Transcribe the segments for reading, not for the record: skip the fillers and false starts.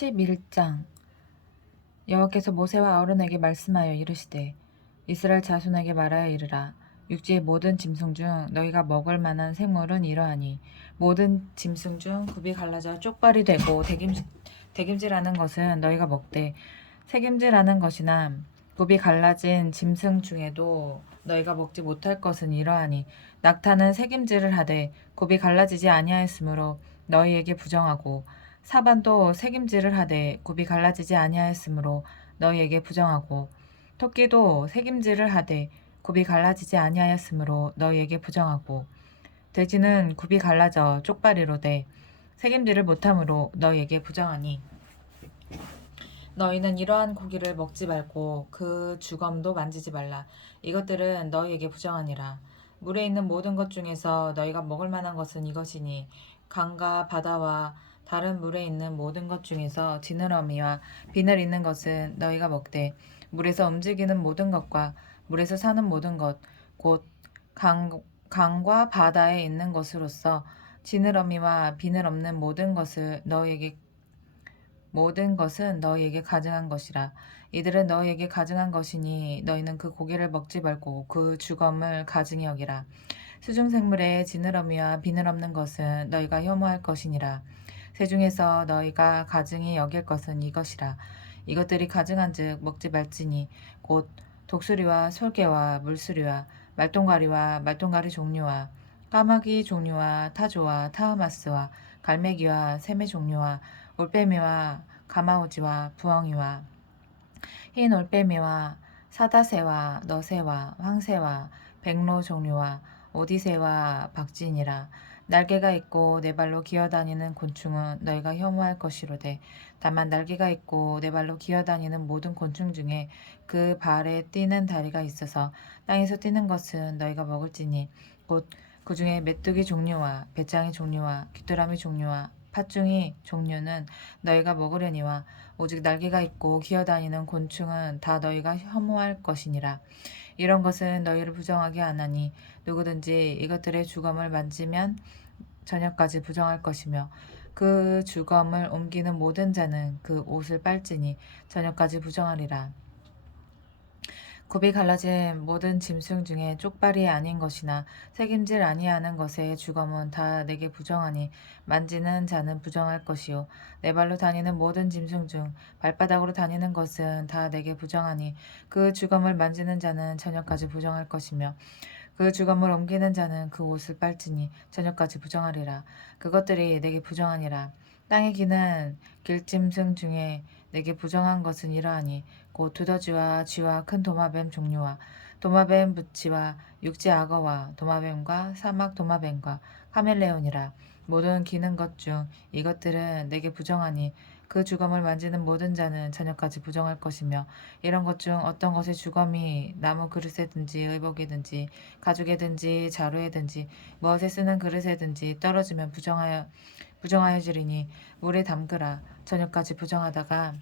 11장 여호와께서 모세와 아론에게 말씀하여 이르시되 이스라엘 자손에게 말하여 이르라. 육지의 모든 짐승 중 너희가 먹을 만한 생물은 이러하니 모든 짐승 중 굽이 갈라져 쪽발이 되고 대김질하는 것은 너희가 먹되 새김질하는 것이나 굽이 갈라진 짐승 중에도 너희가 먹지 못할 것은 이러하니 낙타는 새김질을 하되 굽이 갈라지지 아니하였으므로 너희에게 부정하고 사반도 새김질을 하되 굽이 갈라지지 아니하였으므로 너희에게 부정하고 토끼도 새김질을 하되 굽이 갈라지지 아니하였으므로 너희에게 부정하고 돼지는 굽이 갈라져 쪽발이로되 새김질을 못함으로 너희에게 부정하니 너희는 이러한 고기를 먹지 말고 그 주검도 만지지 말라. 이것들은 너희에게 부정하니라. 물에 있는 모든 것 중에서 너희가 먹을 만한 것은 이것이니 강과 바다와 다른 물에 있는 모든 것 중에서 지느러미와 비늘 있는 것은 너희가 먹되 물에서 움직이는 모든 것과 물에서 사는 모든 것 곧 강과 바다에 있는 것으로서 지느러미와 비늘 없는 모든 것은 너희에게 가증한 것이라. 이들은 너희에게 가증한 것이니 너희는 그 고기를 먹지 말고 그 주검을 가증히 여기라. 수중생물의 지느러미와 비늘 없는 것은 너희가 혐오할 것이니라. 새 중에서 너희가 가증히 여길 것은 이것이라. 이것들이 가증한즉 먹지 말지니 곧 독수리와 솔개와 물수리와 말똥가리와 말똥가리 종류와 까마귀 종류와 타조와 타흐마스와 갈매기와 새매 종류와 올빼미와 가마오지와 부엉이와 흰 올빼미와 사다새와 너새와 황새와 백로 종류와 오디새와 박진이라. 날개가 있고 네 발로 기어다니는 곤충은 너희가 혐오할 것이로되 다만 날개가 있고 네 발로 기어다니는 모든 곤충 중에 그 발에 뛰는 다리가 있어서 땅에서 뛰는 것은 너희가 먹을지니 곧 그 중에 메뚜기 종류와 배짱이 종류와 귀뚜라미 종류와 팥중이 종류는 너희가 먹으려니와 오직 날개가 있고 기어다니는 곤충은 다 너희가 혐오할 것이니라. 이런 것은 너희를 부정하게 하나니 누구든지 이것들의 주검을 만지면 저녁까지 부정할 것이며 그 주검을 옮기는 모든 자는 그 옷을 빨지니 저녁까지 부정하리라. 굽이 갈라진 모든 짐승 중에 쪽발이 아닌 것이나 새김질 아니하는 것의 주검은 다 내게 부정하니 만지는 자는 부정할 것이요 네 발로 다니는 모든 짐승 중 발바닥으로 다니는 것은 다 내게 부정하니 그 주검을 만지는 자는 저녁까지 부정할 것이며 그 주검을 옮기는 자는 그 옷을 빨지니 저녁까지 부정하리라. 그것들이 내게 부정하니라. 땅에 기는 길짐승 중에 내게 부정한 것은 이러하니 곧 두더지와 쥐와 큰 도마뱀 종류와 도마뱀 부치와 육지 악어와 도마뱀과 사막 도마뱀과 카멜레온이라. 모든 기는 것 중 이것들은 내게 부정하니 그 주검을 만지는 모든 자는 저녁까지 부정할 것이며 이런 것 중 어떤 것의 주검이 나무 그릇에든지 의복이든지 가죽에든지 자루에든지 무엇에 쓰는 그릇에든지 떨어지면 부정하여지리니 물에 담그라. 저녁까지 부정하다가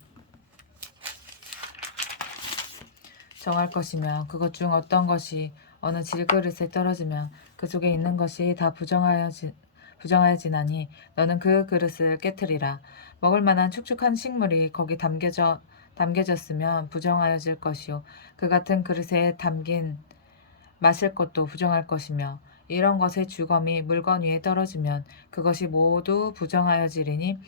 정할 것이며 그것 중 어떤 것이 어느 질그릇에 떨어지면 그 속에 있는 것이 다 부정하여지나니 너는 그 그릇을 깨트리라. 먹을 만한 축축한 식물이 거기 담겨졌으면 부정하여질 것이요 그 같은 그릇에 담긴 마실 것도 부정할 것이며 이런 것의 주검이 물건 위에 떨어지면 그것이 모두 부정하여지리니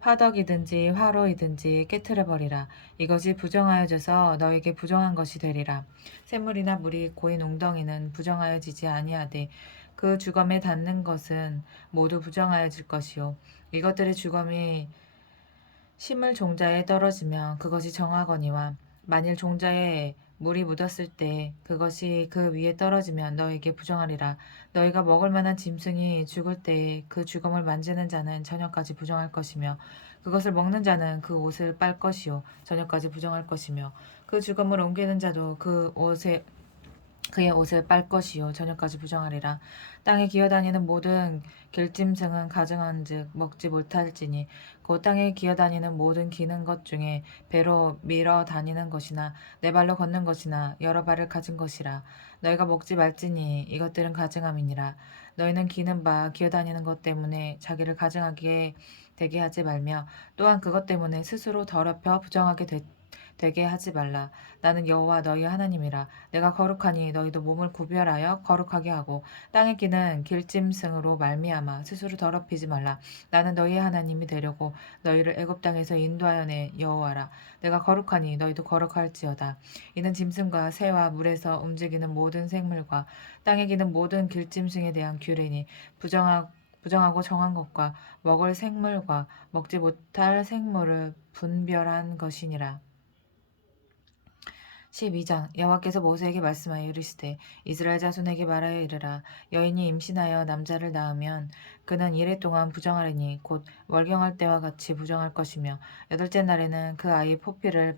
화덕이든지 화로이든지 깨트려 버리라. 이것이 부정하여져서 너에게 부정한 것이 되리라. 샘물이나 물이 고인 웅덩이는 부정하여지지 아니하되 그 주검에 닿는 것은 모두 부정하여질 것이요 이것들의 주검이 식물 종자에 떨어지면 그것이 정하거니와 만일 종자에 물이 묻었을 때 그것이 그 위에 떨어지면 너에게 부정하리라. 너희가 먹을 만한 짐승이 죽을 때에 그 주검을 만지는 자는 저녁까지 부정할 것이며 그것을 먹는 자는 그 옷을 빨 것이요 저녁까지 부정할 것이며 그 주검을 옮기는 자도 그의 옷을 빨 것이요 저녁까지 부정하리라. 땅에 기어다니는 모든 길짐승은 가증한즉 먹지 못할지니 곧 땅에 기어다니는 모든 기는 것 중에 배로 밀어 다니는 것이나 네 발로 걷는 것이나 여러 발을 가진 것이라. 너희가 먹지 말지니 이것들은 가증함이니라. 너희는 기는 바 기어다니는 것 때문에 자기를 가증하게 되게 하지 말며 또한 그것 때문에 스스로 더럽혀 부정하게 되게 하지 말라. 나는 여호와 너희 하나님이라. 내가 거룩하니 너희도 몸을 구별하여 거룩하게 하고 땅에 기는 길짐승으로 말미암아 스스로 더럽히지 말라. 나는 너희 하나님이 되려고 너희를 애굽 땅에서 인도하여 낸 여호와라. 내가 거룩하니 너희도 거룩할지어다. 이는 짐승과 새와 물에서 움직이는 모든 생물과 땅에 기는 모든 길짐승에 대한 규례니 부정하고 정한 것과 먹을 생물과 먹지 못할 생물을 분별한 것이니라. 12장 여호와께서 모세에게 말씀하여 이르시되 이스라엘 자손에게 말하여 이르라. 여인이 임신하여 남자를 낳으면 그는 이레 동안 부정하리니 곧 월경할 때와 같이 부정할 것이며 여덟째 날에는 그 아이의 포피를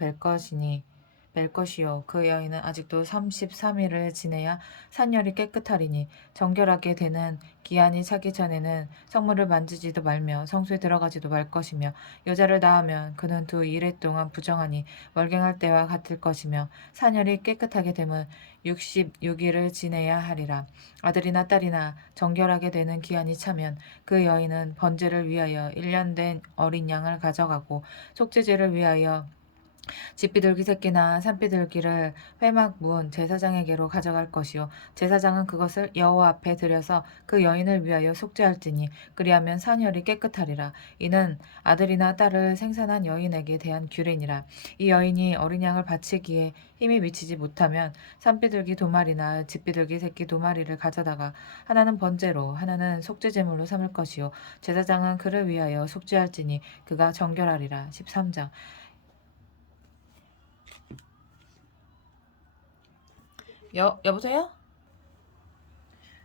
뺄 것이요 그 여인은 아직도 33일을 지내야 산열이 깨끗하리니 정결하게 되는 기한이 차기 전에는 성물을 만지지도 말며 성소에 들어가지도 말 것이며 여자를 낳으면 그는 2일 동안 부정하니 월경할 때와 같을 것이며 산열이 깨끗하게 되면 66일을 지내야 하리라. 아들이나 딸이나 정결하게 되는 기한이 차면 그 여인은 번제를 위하여 1년 된 어린 양을 가져가고 속죄제를 위하여 집비둘기 새끼나 산비둘기를 회막 문 제사장에게로 가져갈 것이요 제사장은 그것을 여호와 앞에 들여서 그 여인을 위하여 속죄할지니 그리하면 산열이 깨끗하리라. 이는 아들이나 딸을 생산한 여인에게 대한 규례니라. 이 여인이 어린 양을 바치기에 힘이 미치지 못하면 산비둘기 2마리나 집비둘기 새끼 2마리를 가져다가 하나는 번제로 하나는 속죄제물로 삼을 것이요 제사장은 그를 위하여 속죄할지니 그가 정결하리라. 13장 여보세요?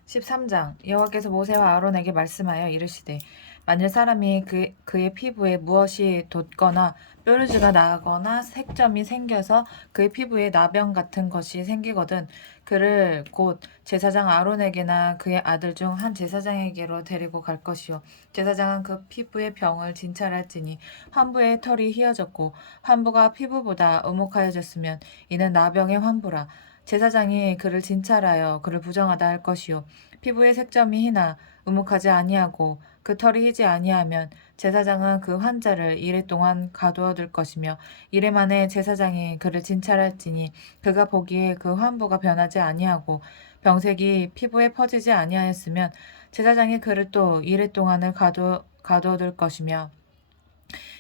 13장 여호와께서 모세와 아론에게 말씀하여 이르시되 만일 사람이 그의 피부에 무엇이 돋거나 뾰루지가 나거나 색점이 생겨서 그의 피부에 나병 같은 것이 생기거든 그를 곧 제사장 아론에게나 그의 아들 중 한 제사장에게로 데리고 갈 것이요 제사장은 그 피부의 병을 진찰할지니 환부의 털이 휘어졌고 환부가 피부보다 오목하여졌으면 이는 나병의 환부라. 제사장이 그를 진찰하여 그를 부정하다 할 것이요 피부의 색점이 희나 우묵하지 아니하고 그 털이 희지 아니하면 제사장은 그 환자를 이레 동안 가두어둘 것이며 이레 만에 제사장이 그를 진찰할지니 그가 보기에 그 환부가 변하지 아니하고 병색이 피부에 퍼지지 아니하였으면 제사장이 그를 또 이레 동안을 가두어둘 것이며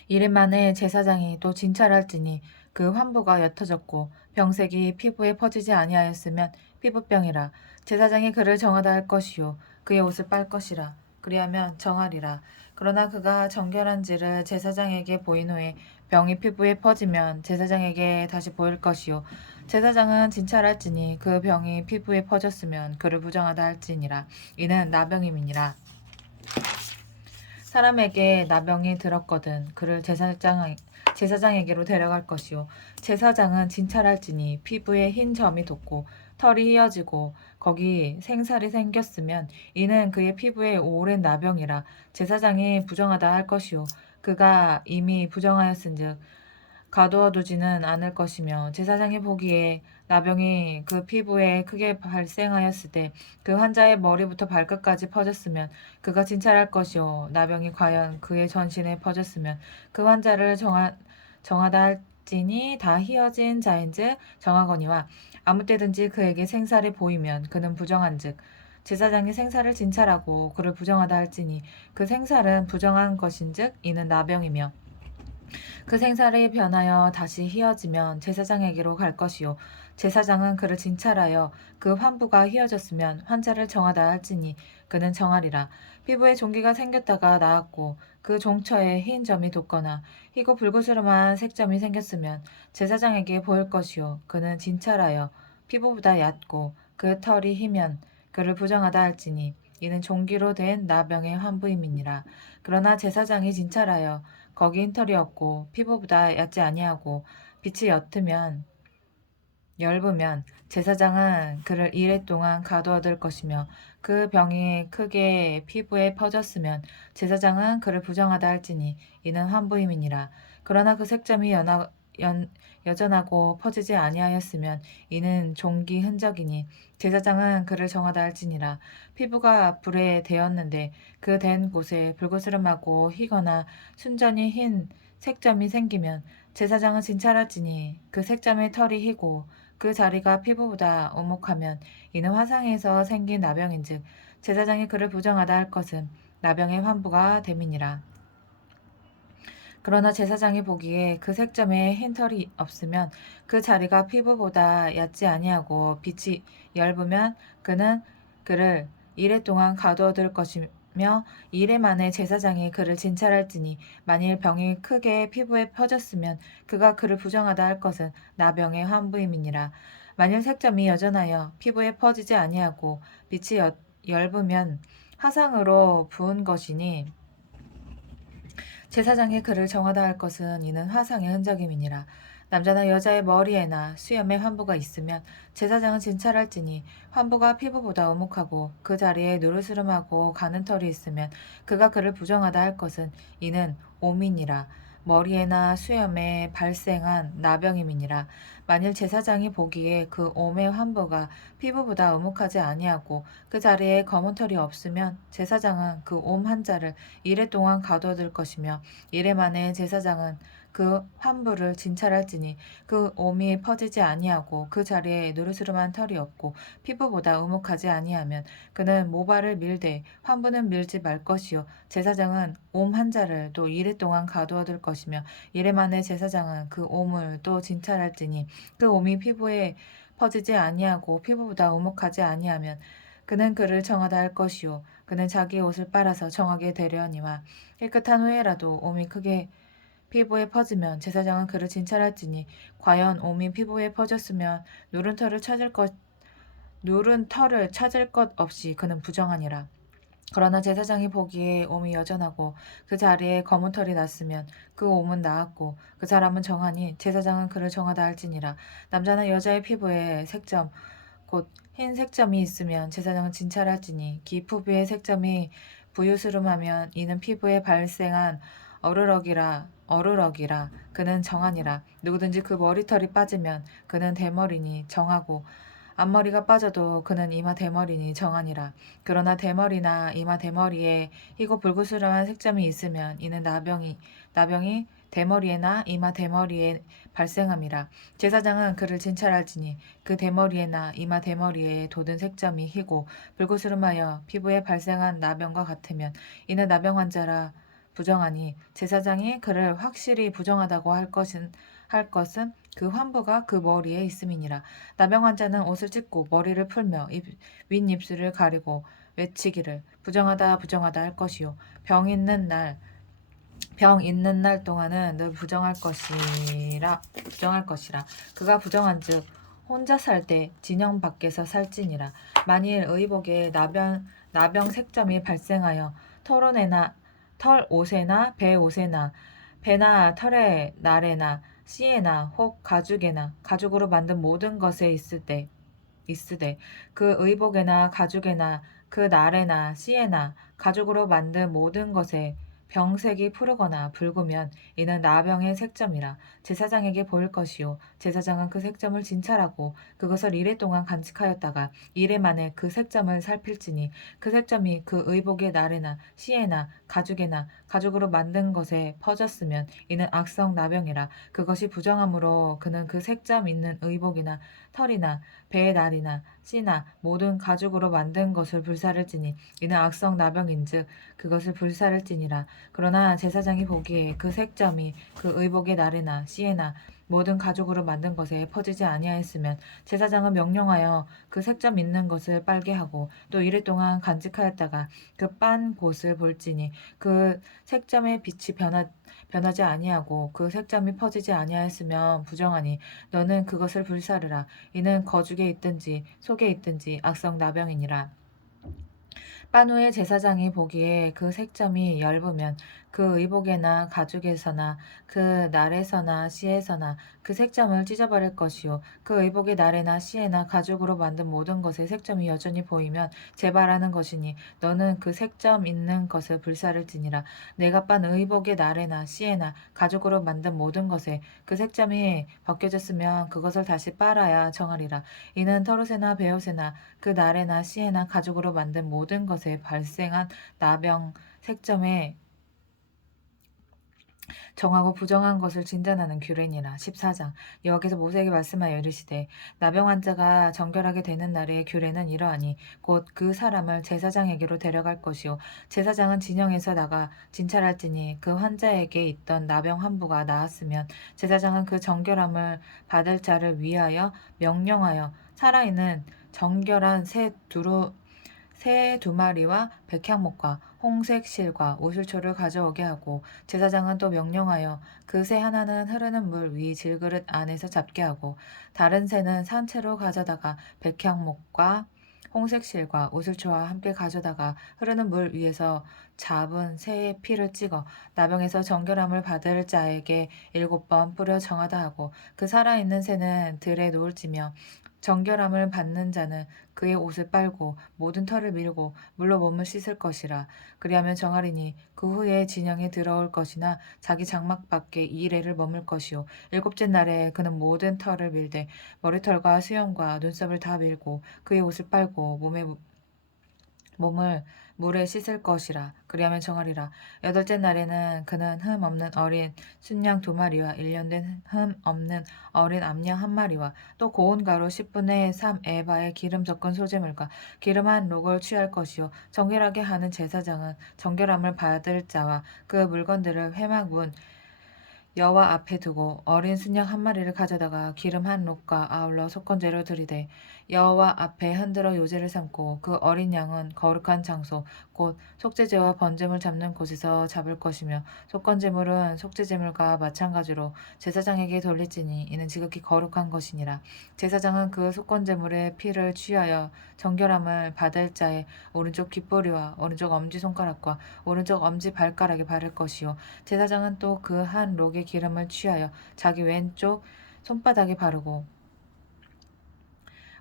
이래 만에 제사장이 또 진찰할지니 그 환부가 옅어졌고 병색이 피부에 퍼지지 아니하였으면 피부병이라. 제사장이 그를 정하다 할 것이요 그의 옷을 빨 것이라. 그리하면 정하리라. 그러나 그가 정결한지를 제사장에게 보인 후에 병이 피부에 퍼지면 제사장에게 다시 보일 것이요 제사장은 진찰할지니 그 병이 피부에 퍼졌으면 그를 부정하다 할지니라. 이는 나병임이니라. 사람에게 나병이 들었거든 그를 제사장에게로 데려갈 것이요 제사장은 진찰할지니 피부에 흰 점이 돋고 털이 휘어지고 거기 생살이 생겼으면 이는 그의 피부에 오랜 나병이라. 제사장이 부정하다 할 것이요 그가 이미 부정하였은즉 가두어두지는 않을 것이며 제사장이 보기에 나병이 그 피부에 크게 발생하였을 때 그 환자의 머리부터 발끝까지 퍼졌으면 그가 진찰할 것이요 나병이 과연 그의 전신에 퍼졌으면 그 환자를 정하다 할지니 다 휘어진 자인즉 정하거니와 아무 때든지 그에게 생살이 보이면 그는 부정한즉 제사장이 생살을 진찰하고 그를 부정하다 할지니 그 생살은 부정한 것인즉 이는 나병이며 그 생살이 변하여 다시 휘어지면 제사장에게로 갈 것이요 제사장은 그를 진찰하여 그 환부가 휘어졌으면 환자를 정하다 할지니 그는 정하리라. 피부에 종기가 생겼다가 나았고 그 종처에 흰 점이 돋거나 희고 불구스름한 색점이 생겼으면 제사장에게 보일 것이요 그는 진찰하여 피부보다 얕고 그 털이 희면 그를 부정하다 할지니 이는 종기로 된 나병의 환부임이니라. 그러나 제사장이 진찰하여 거기 흰털이 없고 피부보다 얕지 아니하고 빛이 엷으면 제사장은 그를 이레 동안 가두어둘 것이며 그 병이 크게 피부에 퍼졌으면 제사장은 그를 부정하다 할지니 이는 환부임이니라. 그러나 그 색점이 여전하고 퍼지지 아니하였으면 이는 종기 흔적이니 제사장은 그를 정하다 할지니라. 피부가 불에 되었는데 그 된 곳에 불그스름하고 희거나 순전히 흰 색점이 생기면 제사장은 진찰할지니 그 색점의 털이 희고 그 자리가 피부보다 오목하면 이는 화상에서 생긴 나병인즉 제사장이 그를 부정하다 할 것은 나병의 환부가 됨이니라. 그러나 제사장이 보기에 그 색점에 흰 털이 없으면 그 자리가 피부보다 얕지 아니하고 빛이 엷으면 그는 그를 이래 동안 가두어둘 것이며 이래 만에 제사장이 그를 진찰할지니 만일 병이 크게 피부에 퍼졌으면 그가 그를 부정하다 할 것은 나병의 환부임이니라. 만일 색점이 여전하여 피부에 퍼지지 아니하고 빛이 엷으면 화상으로 부은 것이니 제사장이 그를 정하다 할 것은 이는 화상의 흔적임이니라. 남자나 여자의 머리에나 수염에 환부가 있으면 제사장은 진찰할지니 환부가 피부보다 오목하고 그 자리에 누르스름하고 가는 털이 있으면 그가 그를 부정하다 할 것은 이는 오민이라. 머리에나 수염에 발생한 나병임이니라. 만일 제사장이 보기에 그 옴의 환부가 피부보다 오목하지 아니하고 그 자리에 검은 털이 없으면 제사장은 그 옴 한자를 이래 동안 가둬둘 것이며 이래 만에 제사장은 그 환부를 진찰할지니 그 옴이 퍼지지 아니하고 그 자리에 누르스름한 털이 없고 피부보다 우묵하지 아니하면 그는 모발을 밀되 환부는 밀지 말 것이요 제사장은 옴 한자를 또 이래 동안 가두어둘 것이며 이래 만에 제사장은 그 옴을 또 진찰할지니 그 옴이 피부에 퍼지지 아니하고 피부보다 우묵하지 아니하면 그는 그를 정하다 할 것이요 그는 자기 옷을 빨아서 정하게 되려니와 깨끗한 후에라도 옴이 크게 피부에 퍼지면 제사장은 그를 진찰할지니 과연 옴이 피부에 퍼졌으면 누른 털을 찾을 것 없이 그는 부정하니라. 그러나 제사장이 보기에 옴이 여전하고 그 자리에 검은 털이 났으면 그 옴은 나았고 그 사람은 정하니 제사장은 그를 정하다 할지니라. 남자나 여자의 피부에 색점 곧 흰 색점이 있으면 제사장은 진찰할지니 기푸비의 색점이 부유스름하면 이는 피부에 발생한 어르럭이라 그는 정하니라. 누구든지 그 머리털이 빠지면 그는 대머리니 정하고 앞머리가 빠져도 그는 이마 대머리니 정하니라. 그러나 대머리나 이마 대머리에 희고 불구스름한 색점이 있으면 이는 나병이 대머리에나 이마 대머리에 발생함이라. 제사장은 그를 진찰할지니 그 대머리에나 이마 대머리에 돋은 색점이 희고 불구스름하여 피부에 발생한 나병과 같으면 이는 나병 환자라 부정하니 제사장이 그를 확실히 부정하다고 할 것은 그 환부가 그 머리에 있음이니라. 나병 환자는 옷을 찢고 머리를 풀며 윗입술을 가리고 외치기를 부정하다 부정하다 할 것이요 병 있는 날 동안은 늘 부정할 것이라. 그가 부정한즉 혼자 살 때 진영 밖에서 살지니라. 만일 의복에 나병 색점이 발생하여 털 옷에나 배 옷에나 배나 털의 날에나 씨에나 혹 가죽으로 만든 모든 것에 있으되 그 의복에나 가죽에나 그 날에나 씨에나 가죽으로 만든 모든 것에 병색이 푸르거나 붉으면 이는 나병의 색점이라 제사장에게 보일 것이요 제사장은 그 색점을 진찰하고 그것을 이래 동안 간직하였다가 이래 만에 그 색점을 살필지니 그 색점이 그 의복의 날에나 씨에나 가죽에나 가죽으로 만든 것에 퍼졌으면 이는 악성 나병이라 그것이 부정함으로 그는 그 색점 있는 의복이나 털이나 배의 날이나 씨나 모든 가죽으로 만든 것을 불사를지니 이는 악성 나병인즉 그것을 불사를지니라. 그러나 제사장이 보기에 그 색점이 그 의복의 날에나 씨에나 모든 가죽으로 만든 것에 퍼지지 아니하였으면 제사장은 명령하여 그 색점 있는 것을 빨게 하고 또 이래 동안 간직하였다가 그 빤 곳을 볼지니 그 색점의 빛이 변하지 아니하고 그 색점이 퍼지지 아니하였으면 부정하니 너는 그것을 불사르라. 이는 거죽에 있든지 속에 있든지 악성 나병이니라. 빤 후에 제사장이 보기에 그 색점이 엷으면 그 의복에나 가죽에서나 그 날에서나 씨에서나 그 색점을 찢어버릴 것이요 그 의복의 날에나 씨에나 가죽으로 만든 모든 것에 색점이 여전히 보이면 재발하는 것이니 너는 그 색점 있는 것을 불사를지니라. 내가 빤 의복의 날에나 씨에나 가죽으로 만든 모든 것에 그 색점이 벗겨졌으면 그것을 다시 빨아야 정하리라. 이는 털옷에나 베옷에나 그 날에나 씨에나 가죽으로 만든 모든 것에 발생한 나병 색점에 정하고 부정한 것을 진단하는 규례니라. 14장 여호와께서 모세에게 말씀하여 이르시되 나병 환자가 정결하게 되는 날의 규례는 이러하니 곧 그 사람을 제사장에게로 데려갈 것이요 제사장은 진영에서 나가 진찰할지니 그 환자에게 있던 나병 한 부가 나았으면 제사장은 그 정결함을 받을 자를 위하여 명령하여 살아있는 정결한 새 두 마리와 백향목과 홍색 실과 오슬초를 가져오게 하고 제사장은 또 명령하여 그 새 하나는 흐르는 물 위 질그릇 안에서 잡게 하고 다른 새는 산채로 가져다가 백향목과 홍색 실과 오슬초와 함께 가져다가 흐르는 물 위에서 잡은 새의 피를 찍어 나병에서 정결함을 받을 자에게 7번 뿌려 정하다 하고 그 살아있는 새는 들에 놓을지며 정결함을 받는 자는 그의 옷을 빨고 모든 털을 밀고 물로 몸을 씻을 것이라. 그리하면 정하리니 그 후에 진영에 들어올 것이나 자기 장막 밖에 2일을 머물 것이요 일곱째 날에 그는 모든 털을 밀되 머리털과 수염과 눈썹을 다 밀고 그의 옷을 빨고 몸을 물에 씻을 것이라. 그리하면 정하리라. 여덟째 날에는 그는 흠 없는 어린 순양 2마리와 1년 된 흠 없는 어린 암양 1마리와 또 고운 가루 10분의 3 에바의 기름 섞은 소재물과 기름 한 록을 취할 것이요 정결하게 하는 제사장은 정결함을 받을 자와 그 물건들을 회막 문 여호와 앞에 두고 어린 순양 1마리를 가져다가 기름 한 록과 아울러 속건제로 드리되 여호와 앞에 흔들어 요제를 삼고 그 어린 양은 거룩한 장소 곧 속죄제와 번제물 잡는 곳에서 잡을 것이며 속건제물은 속죄제물과 마찬가지로 제사장에게 돌릴지니 이는 지극히 거룩한 것이니라. 제사장은 그 속건제물의 피를 취하여 정결함을 받을 자의 오른쪽 귓보리와 오른쪽 엄지손가락과 오른쪽 엄지발가락에 바를 것이요 제사장은 또 그 한 록의 기름을 취하여 자기 왼쪽 손바닥에 바르고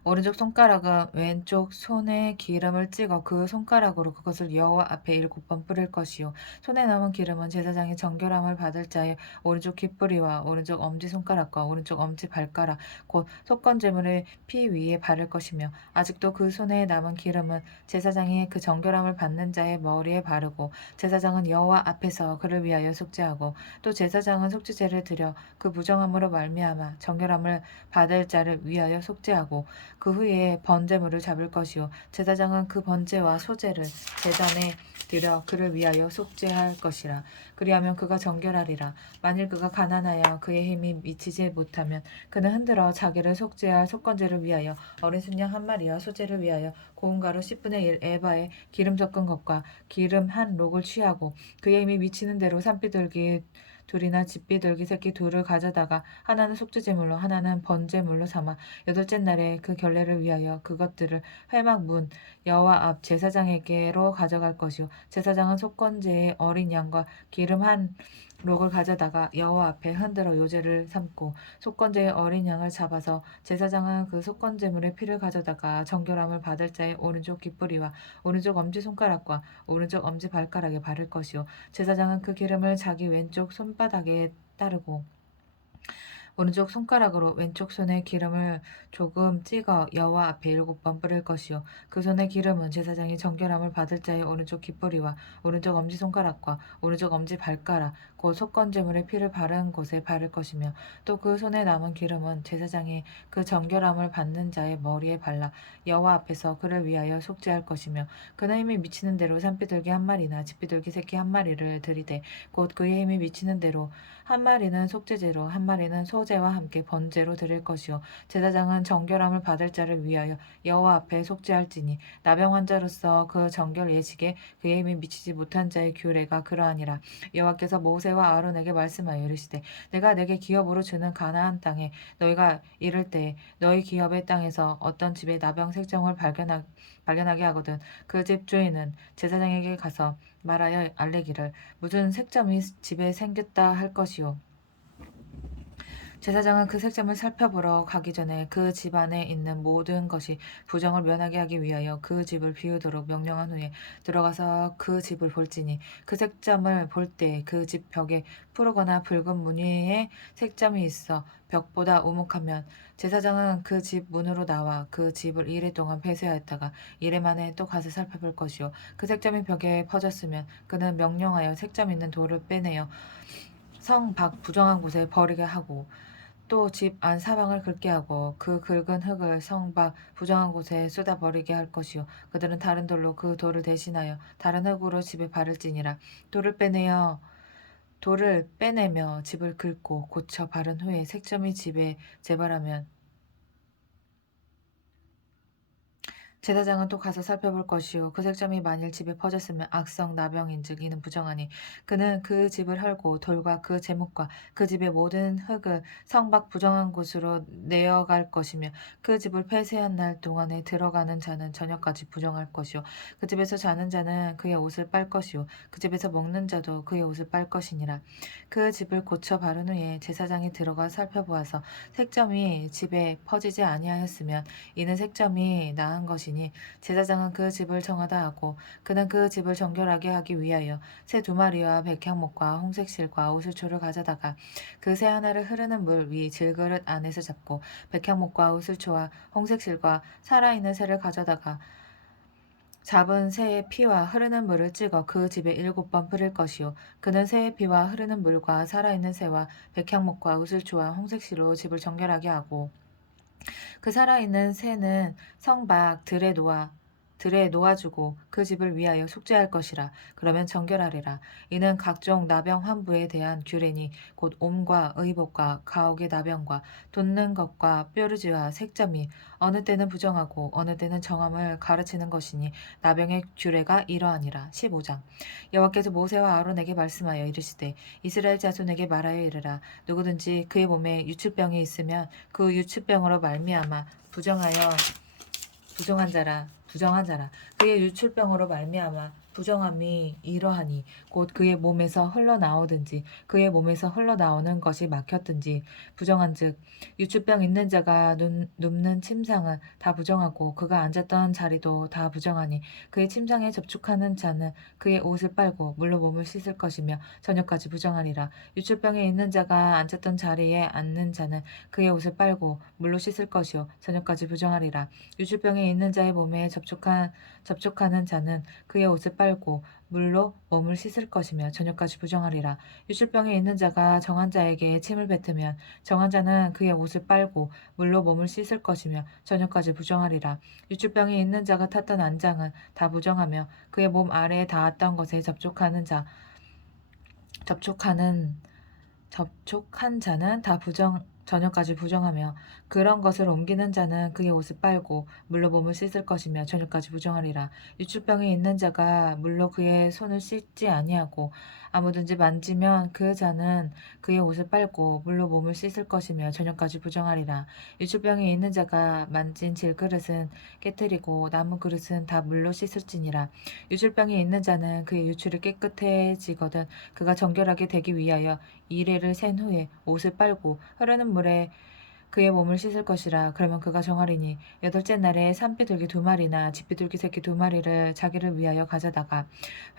오른쪽 손가락은 왼쪽 손에 기름을 찍어 그 손가락으로 그것을 여호와 앞에 7번 뿌릴 것이요 손에 남은 기름은 제사장이 정결함을 받을 자의 오른쪽 귓불이와 오른쪽 엄지손가락과 오른쪽 엄지발가락 곧 속건제물의 피 위에 바를 것이며 아직도 그 손에 남은 기름은 제사장이 그 정결함을 받는 자의 머리에 바르고 제사장은 여호와 앞에서 그를 위하여 속죄하고 또 제사장은 속죄제를 드려 그 부정함으로 말미암아 정결함을 받을 자를 위하여 속죄하고 그 후에 번제물을 잡을 것이요 제사장은 그 번제와 소제를 제단에 드려 그를 위하여 속죄할 것이라. 그리하면 그가 정결하리라. 만일 그가 가난하여 그의 힘이 미치지 못하면 그는 흔들어 자기를 속죄할 속건제를 위하여 어린 순양 1마리와 소제를 위하여 고운 가루 10분의 1 에바에 기름 섞은 것과 기름 한 록을 취하고 그의 힘이 미치는 대로 산비둘기 둘이나 집비둘기 새끼 둘을 가져다가 하나는 속죄제물로 하나는 번제물로 삼아 여덟째 날에 그 결례를 위하여 그것들을 회막 문 여호와 앞 제사장에게로 가져갈 것이요 제사장은 속건제의 어린 양과 기름 한 록을 가져다가 여호와 앞에 흔들어 요제를 삼고 속건제의 어린 양을 잡아서 제사장은 그 속건제물의 피를 가져다가 정결함을 받을 자의 오른쪽 귓불이와 오른쪽 엄지손가락과 오른쪽 엄지발가락에 바를 것이요 제사장은 그 기름을 자기 왼쪽 손바닥에 따르고 오른쪽 손가락으로 왼쪽 손에 기름을 조금 찍어 여호와 앞에 7번 뿌릴 것이요 그 손의 기름은 제사장이 정결함을 받을 자의 오른쪽 귓보리와 오른쪽 엄지손가락과 오른쪽 엄지발가락 곧 속건제물의 피를 바른 곳에 바를 것이며 또 그 손에 남은 기름은 제사장이 그 정결함을 받는 자의 머리에 발라 여호와 앞에서 그를 위하여 속죄할 것이며 그의 힘이 미치는 대로 산비둘기 1마리나 집비둘기 새끼 1마리를 들이되 곧 그의 힘이 미치는 대로 1마리는 속죄제로 1마리는 소제와 함께 번제로 드릴 것이요 제사장은 정결함을 받을 자를 위하여 여호와 앞에 속죄할지니 나병 환자로서 그 정결 예식에 그의 힘이 미치지 못한 자의 규례가 그러하니라. 여호와께서 모세와 모세와 아론에게 말씀하여 이르시되 내가 내게 기업으로 주는 가나안 땅에 너희가 이를 때 너희 기업의 땅에서 어떤 집에 나병 색정을 발견하게 하거든 그 집 주인은 제사장에게 가서 말하여 알리기를 무슨 색점이 집에 생겼다 할 것이요 제사장은 그 색점을 살펴보러 가기 전에 그 집 안에 있는 모든 것이 부정을 면하게 하기 위하여 그 집을 비우도록 명령한 후에 들어가서 그 집을 볼지니 그 색점을 볼 때 그 집 벽에 푸르거나 붉은 무늬의 색점이 있어 벽보다 우묵하면 제사장은 그 집 문으로 나와 그 집을 이래 동안 폐쇄하였다가 이래 만에 또 가서 살펴볼 것이요 그 색점이 벽에 퍼졌으면 그는 명령하여 색점 있는 돌을 빼내어 성 밖 부정한 곳에 버리게 하고 또 집 안 사방을 긁게 하고 그 긁은 흙을 성 밖 부정한 곳에 쏟아 버리게 할 것이요 그들은 다른 돌로 그 돌을 대신하여 다른 흙으로 집에 바를지니라 돌을 빼내며 집을 긁고 고쳐 바른 후에 색점이 집에 재발하면 제사장은 또 가서 살펴볼 것이요 그 색점이 만일 집에 퍼졌으면 악성 나병인즉 이는 부정하니 그는 그 집을 헐고 돌과 그 제목과 그 집의 모든 흙을 성 밖 부정한 곳으로 내어갈 것이며 그 집을 폐쇄한 날 동안에 들어가는 자는 저녁까지 부정할 것이요 그 집에서 자는 자는 그의 옷을 빨 것이요 그 집에서 먹는 자도 그의 옷을 빨 것이니라 그 집을 고쳐 바른 후에 제사장이 들어가 살펴보아서 색점이 집에 퍼지지 아니하였으면 이는 색점이 나은 것이니 제사장은 그 집을 정하다 하고 그는 그 집을 정결하게 하기 위하여 새 2마리와 백향목과 홍색실과 우슬초를 가져다가 그 새 하나를 흐르는 물 위 질그릇 안에서 잡고 백향목과 우슬초와 홍색실과 살아있는 새를 가져다가 잡은 새의 피와 흐르는 물을 찍어 그 집에 7번 뿌릴 것이요 그는 새의 피와 흐르는 물과 살아있는 새와 백향목과 우슬초와 홍색실로 집을 정결하게 하고 그 살아있는 새는 성 밖 들에 놓아주고 그 집을 위하여 속죄할 것이라. 그러면 정결하리라. 이는 각종 나병 환부에 대한 규례니 곧 옴과 의복과 가옥의 나병과 돋는 것과 뾰루지와 색점이 어느 때는 부정하고 어느 때는 정함을 가르치는 것이니 나병의 규례가 이러하니라. 15장 여호와께서 모세와 아론에게 말씀하여 이르시되 이스라엘 자손에게 말하여 이르라. 누구든지 그의 몸에 유출병이 있으면 그 유출병으로 말미암아 부정한 자라 그의 유출병으로 말미암아 부정함이 이러하니 곧 그의 몸에서 흘러나오든지 그의 몸에서 흘러나오는 것이 막혔든지 부정한즉 유출병 있는 자가 눕는 침상은 다 부정하고 그가 앉았던 자리도 다 부정하니 그의 침상에 접촉하는 자는 그의 옷을 빨고 물로 몸을 씻을 것이며 저녁까지 부정하리라 유출병에 있는 자가 앉았던 자리에 앉는 자는 그의 옷을 빨고 물로 씻을 것이요 저녁까지 부정하리라 유출병에 있는 자의 몸에 접촉하는 자는 그의 옷을 빨고 물로 몸을 씻을 것이며 저녁까지 부정하리라. 유출병에 있는 자가 정한 자에게 침을 뱉으면 정한 자는 그의 옷을 빨고 물로 몸을 씻을 것이며 저녁까지 부정하리라. 유출병에 있는 자가 탔던 안장은 다 부정하며 그의 몸 아래에 닿았던 것에 접촉한 자는 다 저녁까지 부정하며 그런 것을 옮기는 자는 그의 옷을 빨고 물로 몸을 씻을 것이며 저녁까지 부정하리라. 유출병이 있는 자가 물로 그의 손을 씻지 아니하고 아무든지 만지면 그 자는 그의 옷을 빨고 물로 몸을 씻을 것이며 저녁까지 부정하리라. 유출병이 있는 자가 만진 질그릇은 깨뜨리고 나무 그릇은 다 물로 씻을지니라. 유출병이 있는 자는 그의 유출이 깨끗해지거든 그가 정결하게 되기 위하여 이레를 센 후에 옷을 빨고 흐르는 물에 그의 몸을 씻을 것이라. 그러면 그가 정하리니 8째 날에 산비둘기 2마리나 집비둘기 새끼 2마리를 자기를 위하여 가져다가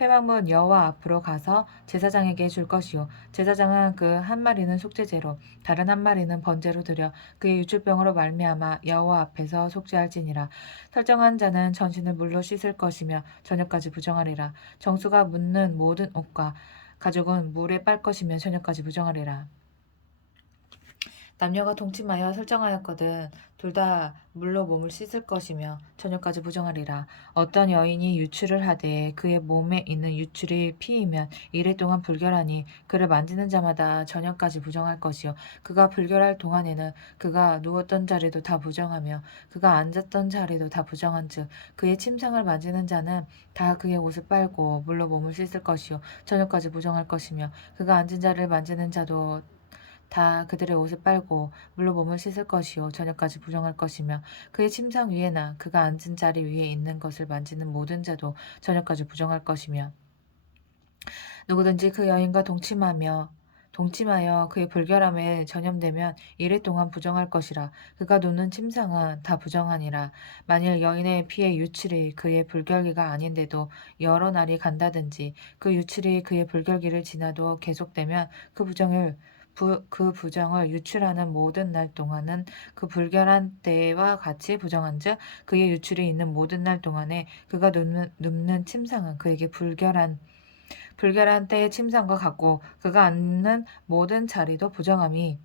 회막문 여호와 앞으로 가서 제사장에게 줄 것이요 제사장은 그 한 마리는 속죄제로 다른 한 마리는 번제로 드려 그의 유출병으로 말미암아 여호와 앞에서 속죄할지니라. 설정한 자는 전신을 물로 씻을 것이며 저녁까지 부정하리라. 정수가 묻는 모든 옷과 가죽은 물에 빨 것이며 저녁까지 부정하리라. 남녀가 동침하여 설정하였거든 둘 다 물로 몸을 씻을 것이며 저녁까지 부정하리라. 어떤 여인이 유출을 하되 그의 몸에 있는 유출이 피이면 이래 동안 불결하니 그를 만지는 자마다 저녁까지 부정할 것이요 그가 불결할 동안에는 그가 누웠던 자리도 다 부정하며 그가 앉았던 자리도 다 부정한즉 그의 침상을 만지는 자는 다 그의 옷을 빨고 물로 몸을 씻을 것이요 저녁까지 부정할 것이며 그가 앉은 자를 만지는 자도 다 그들의 옷을 빨고 물로 몸을 씻을 것이요 저녁까지 부정할 것이며 그의 침상 위에나 그가 앉은 자리 위에 있는 것을 만지는 모든 자도 저녁까지 부정할 것이며 누구든지 그 여인과 동침하여 그의 불결함에 전염되면 이래 동안 부정할 것이라. 그가 누는 침상은 다 부정하니라. 만일 여인의 피의 유출이 그의 불결기가 아닌데도 여러 날이 간다든지 그 유출이 그의 불결기를 지나도 계속되면 그 부정을 유출하는 모든 날 동안은 그 불결한 때와 같이 부정한즉 그의 유출이 있는 모든 날 동안에 그가 눕는 침상은 그에게 불결한 때의 침상과 같고 그가 앉는 모든 자리도 부정함이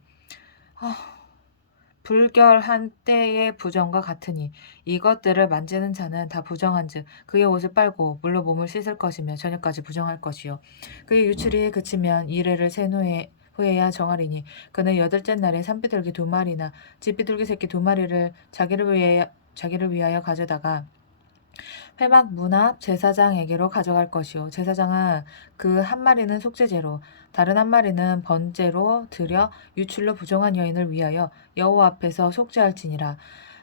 불결한 때의 부정과 같으니 이것들을 만지는 자는 다 부정한즉 그의 옷을 빨고 물로 몸을 씻을 것이며 저녁까지 부정할 것이요 그의 유출이 그치면 이레를 센 후에야 정하리니 그는 여덟째 날에 산비둘기 2마리나 집비둘기 새끼 2마리를 자기를 위하여 가져다가 회막 문 앞 제사장에게로 가져갈 것이요 제사장은 그 한 마리는 속죄제로 다른 한 마리는 번제로 드려 유출로 부정한 여인을 위하여 여호와 앞에서 속죄할지니라.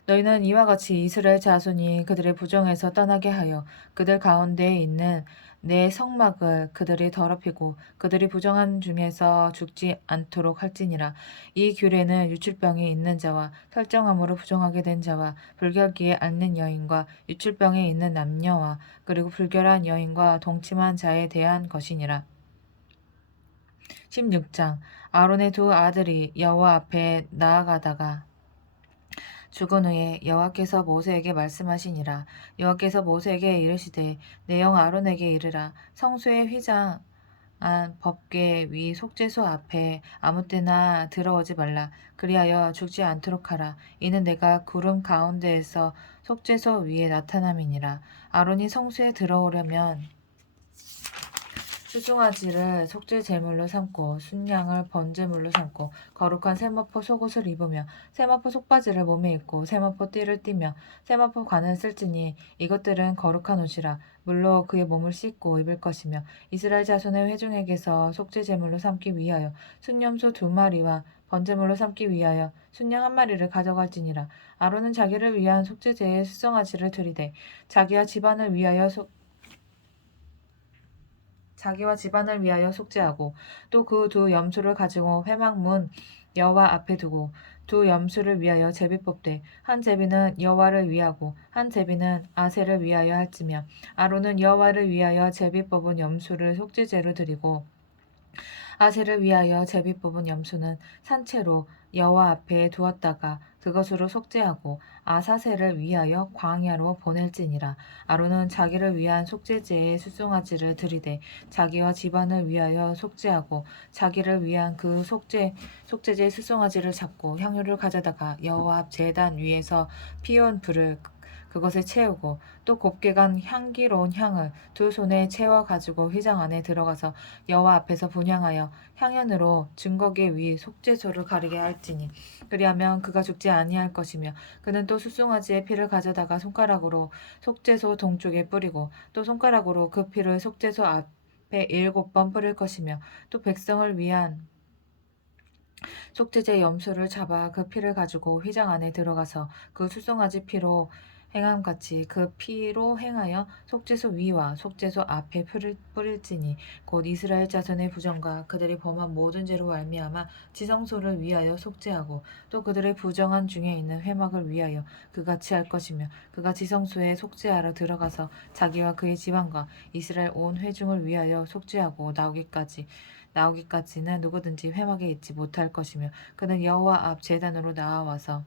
너희는 이와 같이 이스라엘 자손이 그들의 부정에서 떠나게 하여 그들 가운데에 있는 내 성막을 그들이 더럽히고 그들이 부정한 중에서 죽지 않도록 할지니라. 이 규례는 유출병이 있는 자와 설정함으로 부정하게 된 자와 불결기에 앓는 여인과 유출병에 있는 남녀와 그리고 불결한 여인과 동침한 자에 대한 것이니라. 16장 아론의 2아들이 여호와 앞에 나아가다가 죽은 후에 여호와께서 모세에게 말씀하시니라. 여호와께서 모세에게 이르시되 내 영 아론에게 이르라. 성소의 휘장한 법궤 위 속죄소 앞에 아무 때나 들어오지 말라. 그리하여 죽지 않도록 하라. 이는 내가 구름 가운데에서 속죄소 위에 나타남이니라. 아론이 성소에 들어오려면 수송아지를 속죄 제물로 삼고 순양을 번제물로 삼고 거룩한 세마포 속옷을 입으며 세마포 속바지를 몸에 입고 세마포 띠를 띠며 세마포 관을 쓸지니 이것들은 거룩한 옷이라. 물로 그의 몸을 씻고 입을 것이며 이스라엘 자손의 회중에게서 속죄 제물로 삼기 위하여 순염소 2마리와 번제물로 삼기 위하여 순양 1마리를 가져갈지니라. 아론은 자기를 위한 속죄제의 수송아지를 드리되 자기와 집안을 위하여 속죄하고 또 그 2염소를 가지고 회막 문 여호와 앞에 두고 2염소를 위하여 제비 뽑되 한 제비는 여호와를 위하고 한 제비는 아세를 위하여 할지며 아론은 여호와를 위하여 제비 뽑은 염소를 속죄제로 드리고 아세를 위하여 제비 뽑은 염소는 산채로 여호와 앞에 두었다가 그것으로 속죄하고 아사셀을 위하여 광야로 보낼지니라. 아론은 자기를 위한 속죄제의 수송아지를 드리되 자기와 집안을 위하여 속죄하고 자기를 위한 그 속죄제의 수송아지를 잡고 향유를 가져다가 여호와 앞 제단 위에서 피운 불을 그것에 채우고 또 곱게 간 향기로운 향을 2손에 채워 가지고 휘장 안에 들어가서 여호와 앞에서 분향하여 향연으로 증거계 위 속죄소를 가리게 할지니 그리하면 그가 죽지 아니할 것이며 그는 또 숫송아지의 피를 가져다가 손가락으로 속죄소 동쪽에 뿌리고 또 손가락으로 그 피를 속죄소 앞에 7번 뿌릴 것이며 또 백성을 위한 속죄제 염소를 잡아 그 피를 가지고 휘장 안에 들어가서 그 숫송아지 피로 행함같이 그 피로 행하여 속죄소 위와 속죄소 앞에 뿌릴지니 곧 이스라엘 자손의 부정과 그들이 범한 모든 죄로 말미암아 지성소를 위하여 속죄하고 또 그들의 부정한 중에 있는 회막을 위하여 그같이 할 것이며 그가 지성소에 속죄하러 들어가서 자기와 그의 집안과 이스라엘 온 회중을 위하여 속죄하고 나오기까지는 누구든지 회막에 있지 못할 것이며 그는 여호와 앞 제단으로 나아와서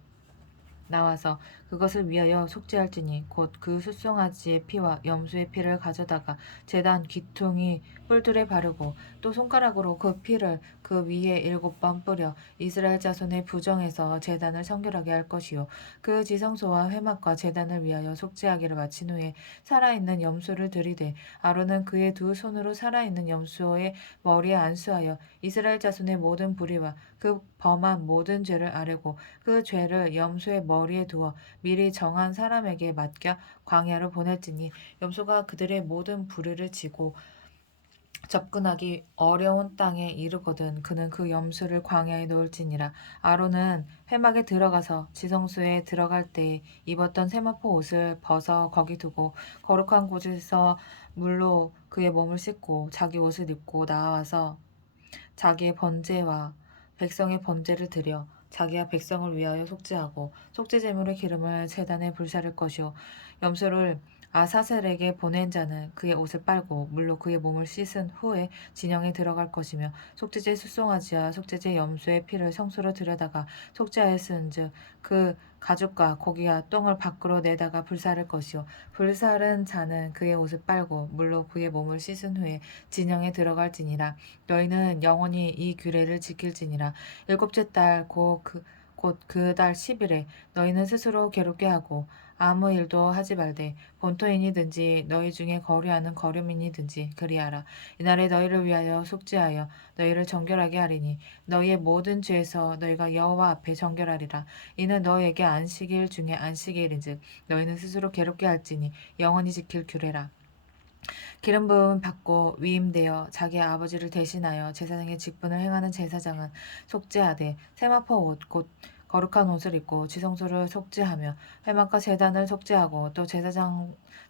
나와서 그것을 위하여 속죄할지니 곧 그 숫송아지의 피와 염소의 피를 가져다가 제단 귀퉁이 뿔들에 바르고 또 손가락으로 그 피를 그 위에 7번 뿌려 이스라엘 자손의 부정에서 제단을 성결하게 할 것이요 그 지성소와 회막과 제단을 위하여 속죄하기를 마친 후에 살아있는 염소를 들이되 아론은 그의 두 손으로 살아있는 염소의 머리에 안수하여 이스라엘 자손의 모든 불의와 그 범한 모든 죄를 아뢰고 그 죄를 염소의 머리에 두어 미리 정한 사람에게 맡겨 광야로 보낼지니 염소가 그들의 모든 불의를 지고 접근하기 어려운 땅에 이르거든 그는 그 염소를 광야에 놓을지니라. 아론은 회막에 들어가서 지성소에 들어갈 때에 입었던 세마포 옷을 벗어 거기 두고 거룩한 곳에서 물로 그의 몸을 씻고 자기 옷을 입고 나와서 자기의 번제와 백성의 번제를 드려 자기와 백성을 위하여 속죄하고 속죄 제물의 기름을 제단에 불사를 것이요 염소를 아사셀에게 보낸 자는 그의 옷을 빨고 물로 그의 몸을 씻은 후에 진영에 들어갈 것이며 속죄제 숫송아지와 속죄제 염소의 피를 성소로 들여다가 속죄하였은즉 그 가죽과 고기와 똥을 밖으로 내다가 불사를 것이요 불사른 자는 그의 옷을 빨고 물로 그의 몸을 씻은 후에 진영에 들어갈지니라. 너희는 영원히 이 규례를 지킬지니라. 일곱째 달 곧 그 달 10일에 너희는 스스로 괴롭게 하고 아무 일도 하지 말되 본토인이든지 너희 중에 거류하는 거류민이든지 그리하라. 이날에 너희를 위하여 속죄하여 너희를 정결하게 하리니 너희의 모든 죄에서 너희가 여호와 앞에 정결하리라. 이는 너희에게 안식일 중에 안식일인즉 너희는 스스로 괴롭게 할지니 영원히 지킬 규례라. 기름 부음 받고 위임되어 자기 아버지를 대신하여 제사장의 직분을 행하는 제사장은 속죄하되 세마포 옷 곧 거룩한 옷을 입고 지성소를 속죄하며 회막과 제단을 속죄하고 또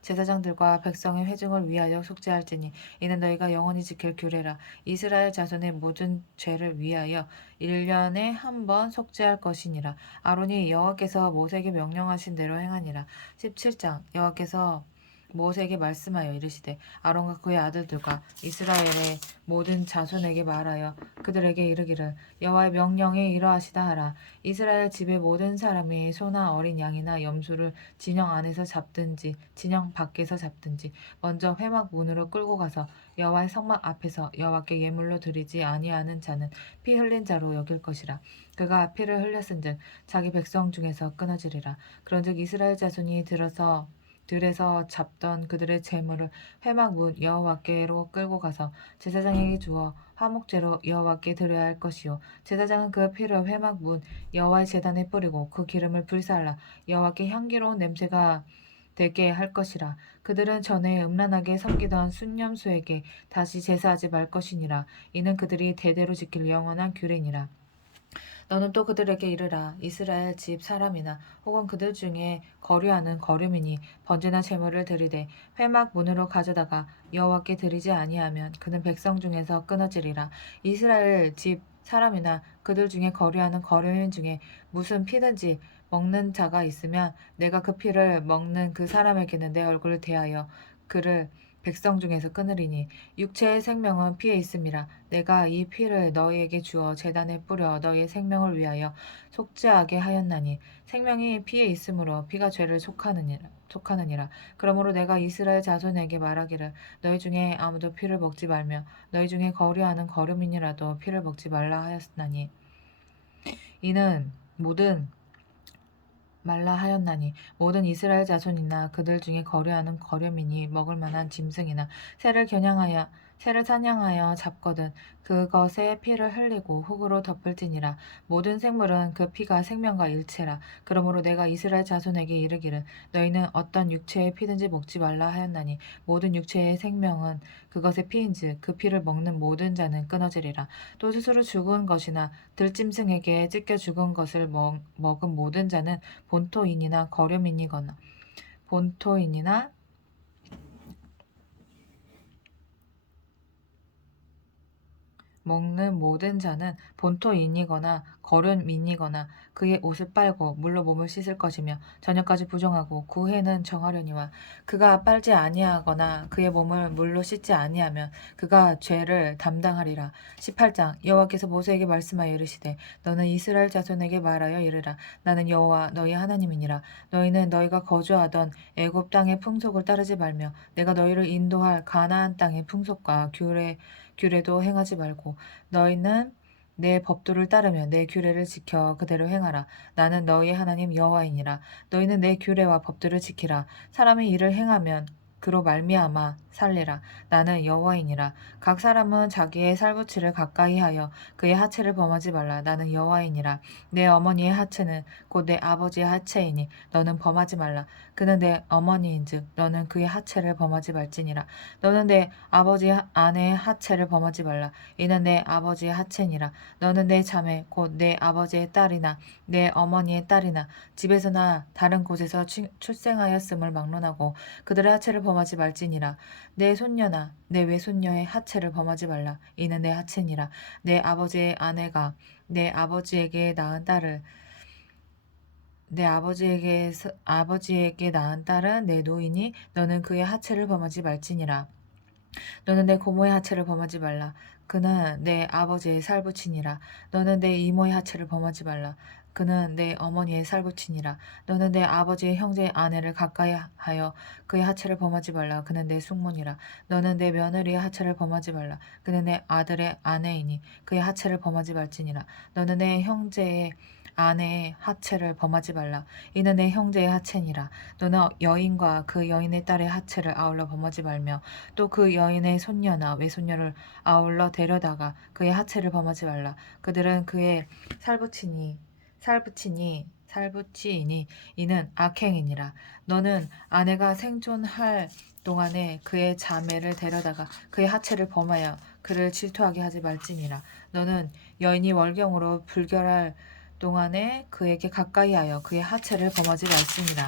제사장들과 백성의 회중을 위하여 속죄할지니 이는 너희가 영원히 지킬 규례라. 이스라엘 자손의 모든 죄를 위하여 1년에 한 번 속죄할 것이니라. 아론이 여호와께서 모세에게 명령하신 대로 행하니라. 17장 여호와께서 모세에게 말씀하여 이르시되 아론과 그의 아들들과 이스라엘의 모든 자손에게 말하여 그들에게 이르기를 여호와의 명령에 이러하시다 하라. 이스라엘 집의 모든 사람이 소나 어린 양이나 염소를 진영 안에서 잡든지 진영 밖에서 잡든지 먼저 회막 문으로 끌고 가서 여호와의 성막 앞에서 여호와께 예물로 드리지 아니하는 자는 피 흘린 자로 여길 것이라. 그가 피를 흘렸은즉 자기 백성 중에서 끊어지리라. 그런즉 이스라엘 자손이 들에서 잡던 그들의 재물을 회막 문 여호와께로 끌고 가서 제사장에게 주어 화목제로 여호와께 드려야 할 것이요 제사장은 그 피를 회막 문 여호와의 제단에 뿌리고 그 기름을 불살라 여호와께 향기로운 냄새가 되게 할 것이라. 그들은 전에 음란하게 섬기던 순념수에게 다시 제사하지 말 것이니라. 이는 그들이 대대로 지킬 영원한 규례니라. 너는 또 그들에게 이르라. 이스라엘 집 사람이나 혹은 그들 중에 거류하는 거류민이 번제나 제물을 드리되 회막 문으로 가져다가 여호와께 드리지 아니하면 그는 백성 중에서 끊어지리라. 이스라엘 집 사람이나 그들 중에 거류하는 거류민 중에 무슨 피든지 먹는 자가 있으면 내가 그 피를 먹는 그 사람에게는 내 얼굴을 대하여 그를 백성 중에서 끊으리니 육체의 생명은 피에 있음이라. 내가 이 피를 너희에게 주어 제단에 뿌려 너희의 생명을 위하여 속죄하게 하였나니 생명이 피에 있으므로 피가 죄를 속하느니라. 그러므로 내가 이스라엘 자손에게 말하기를 너희 중에 아무도 피를 먹지 말며 너희 중에 거류하는 거류민이라도 피를 먹지 말라 하였나니 이는 모든 이스라엘 자손이나 그들 중에 거류하는 거류민이 먹을 만한 짐승이나 새를 사냥하여 잡거든 그것의 피를 흘리고 흙으로 덮을지니라. 모든 생물은 그 피가 생명과 일체라. 그러므로 내가 이스라엘 자손에게 이르기를 너희는 어떤 육체의 피든지 먹지 말라 하였나니 모든 육체의 생명은 그것의 피인즉 그 피를 먹는 모든 자는 끊어지리라. 또 스스로 죽은 것이나 들짐승에게 찢겨 죽은 것을 먹은 모든 자는 본토인이나 거류민이거나 본토인이나 먹는 모든 자는 본토인이거나 거류민이거나 그의 옷을 빨고 물로 몸을 씻을 것이며 저녁까지 부정하고 그 해는 정하려니와 그가 빨지 아니하거나 그의 몸을 물로 씻지 아니하면 그가 죄를 담당하리라. 18장 여호와께서 모세에게 말씀하여 이르시되 너는 이스라엘 자손에게 말하여 이르라. 나는 여호와 너희 하나님이니라. 너희는 너희가 거주하던 애굽 땅의 풍속을 따르지 말며 내가 너희를 인도할 가나안 땅의 풍속과 규례도 행하지 말고 너희는 내 법도를 따르며 내 규례를 지켜 그대로 행하라. 나는 너희의 하나님 여호와이니라. 너희는 내 규례와 법도를 지키라. 사람이 이를 행하면 그로 말미암아 살리라. 나는 여호와이니라. 각 사람은 자기의 살부치를 가까이하여 그의 하체를 범하지 말라. 나는 여호와이니라. 내 어머니의 하체는 곧 내 아버지의 하체이니 너는 범하지 말라. 그는 내 어머니인즉 너는 그의 하체를 범하지 말지니라. 너는 내 아버지 아내의 하체를 범하지 말라. 이는 내 아버지의 하체니라. 너는 내 자매 곧 내 아버지의 딸이나 내 어머니의 딸이나 집에서나 다른 곳에서 출생하였음을 막론하고 그들의 하체를 범하지 말지니라. 내 손녀나 내 외손녀의 하체를 범하지 말라. 이는 내 하체니라. 내 아버지의 아내가 내 아버지에게 낳은 딸을 내 아버지에게 낳은 딸은 내 노이니 너는 그의 하체를 범하지 말지니라. 너는 내 고모의 하체를 범하지 말라. 그는 내 아버지의 살부친이라. 너는 내 이모의 하체를 범하지 말라. 그는 내 어머니의 살부친이라. 너는 내 아버지의 형제의 아내를 가까이 하여 그의 하체를 범하지 말라. 그는 내 숙모니라. 너는 내 며느리의 하체를 범하지 말라. 그는 내 아들의 아내이니 그의 하체를 범하지 말지니라. 너는 내 형제의 아내의 하체를 범하지 말라. 이는 내 형제의 하체니라. 너는 여인과 그 여인의 딸의 하체를 아울러 범하지 말며 또 그 여인의 손녀나 외손녀를 아울러 데려다가 그의 하체를 범하지 말라. 그들은 그의 살부치이니 이는 악행이니라. 너는 아내가 생존할 동안에 그의 자매를 데려다가 그의 하체를 범하여 그를 질투하게 하지 말지니라. 너는 여인이 월경으로 불결할 동안에 그에게 가까이하여 그의 하체를 범하지 말지니라.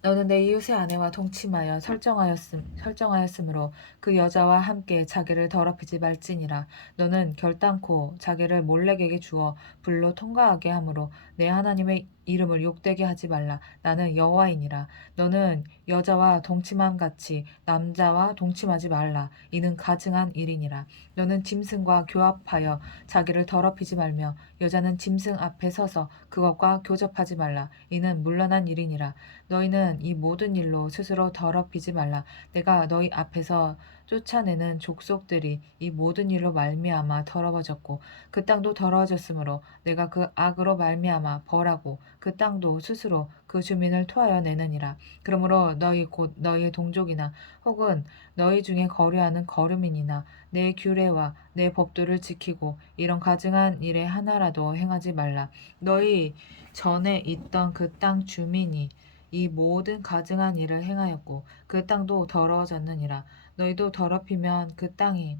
너는 내 이웃의 아내와 동침하여 설정하였으므로 그 여자와 함께 자기를 더럽히지 말지니라. 너는 결단코 자기를 몰렉에게 주어 불로 통과하게 하므로 내 하나님의 이름을 욕되게 하지 말라. 나는 여호와이니라. 너는 여자와 동침함 같이 남자와 동침하지 말라. 이는 가증한 일이니라. 너는 짐승과 교합하여 자기를 더럽히지 말며 여자는 짐승 앞에 서서 그것과 교접하지 말라. 이는 물러난 일이니라. 너희는 이 모든 일로 스스로 더럽히지 말라. 내가 너희 앞에서 쫓아내는 족속들이 이 모든 일로 말미암아 더러워졌고 그 땅도 더러워졌으므로 내가 그 악으로 말미암아 벌하고 그 땅도 스스로 그 주민을 토하여 내느니라. 그러므로 너희 곧 너희의 동족이나 혹은 너희 중에 거류하는 거류민이나 내 규례와 내 법도를 지키고 이런 가증한 일에 하나라도 행하지 말라. 너희 전에 있던 그 땅 주민이 이 모든 가증한 일을 행하였고 그 땅도 더러워졌느니라. 너희도 더럽히면 그 땅이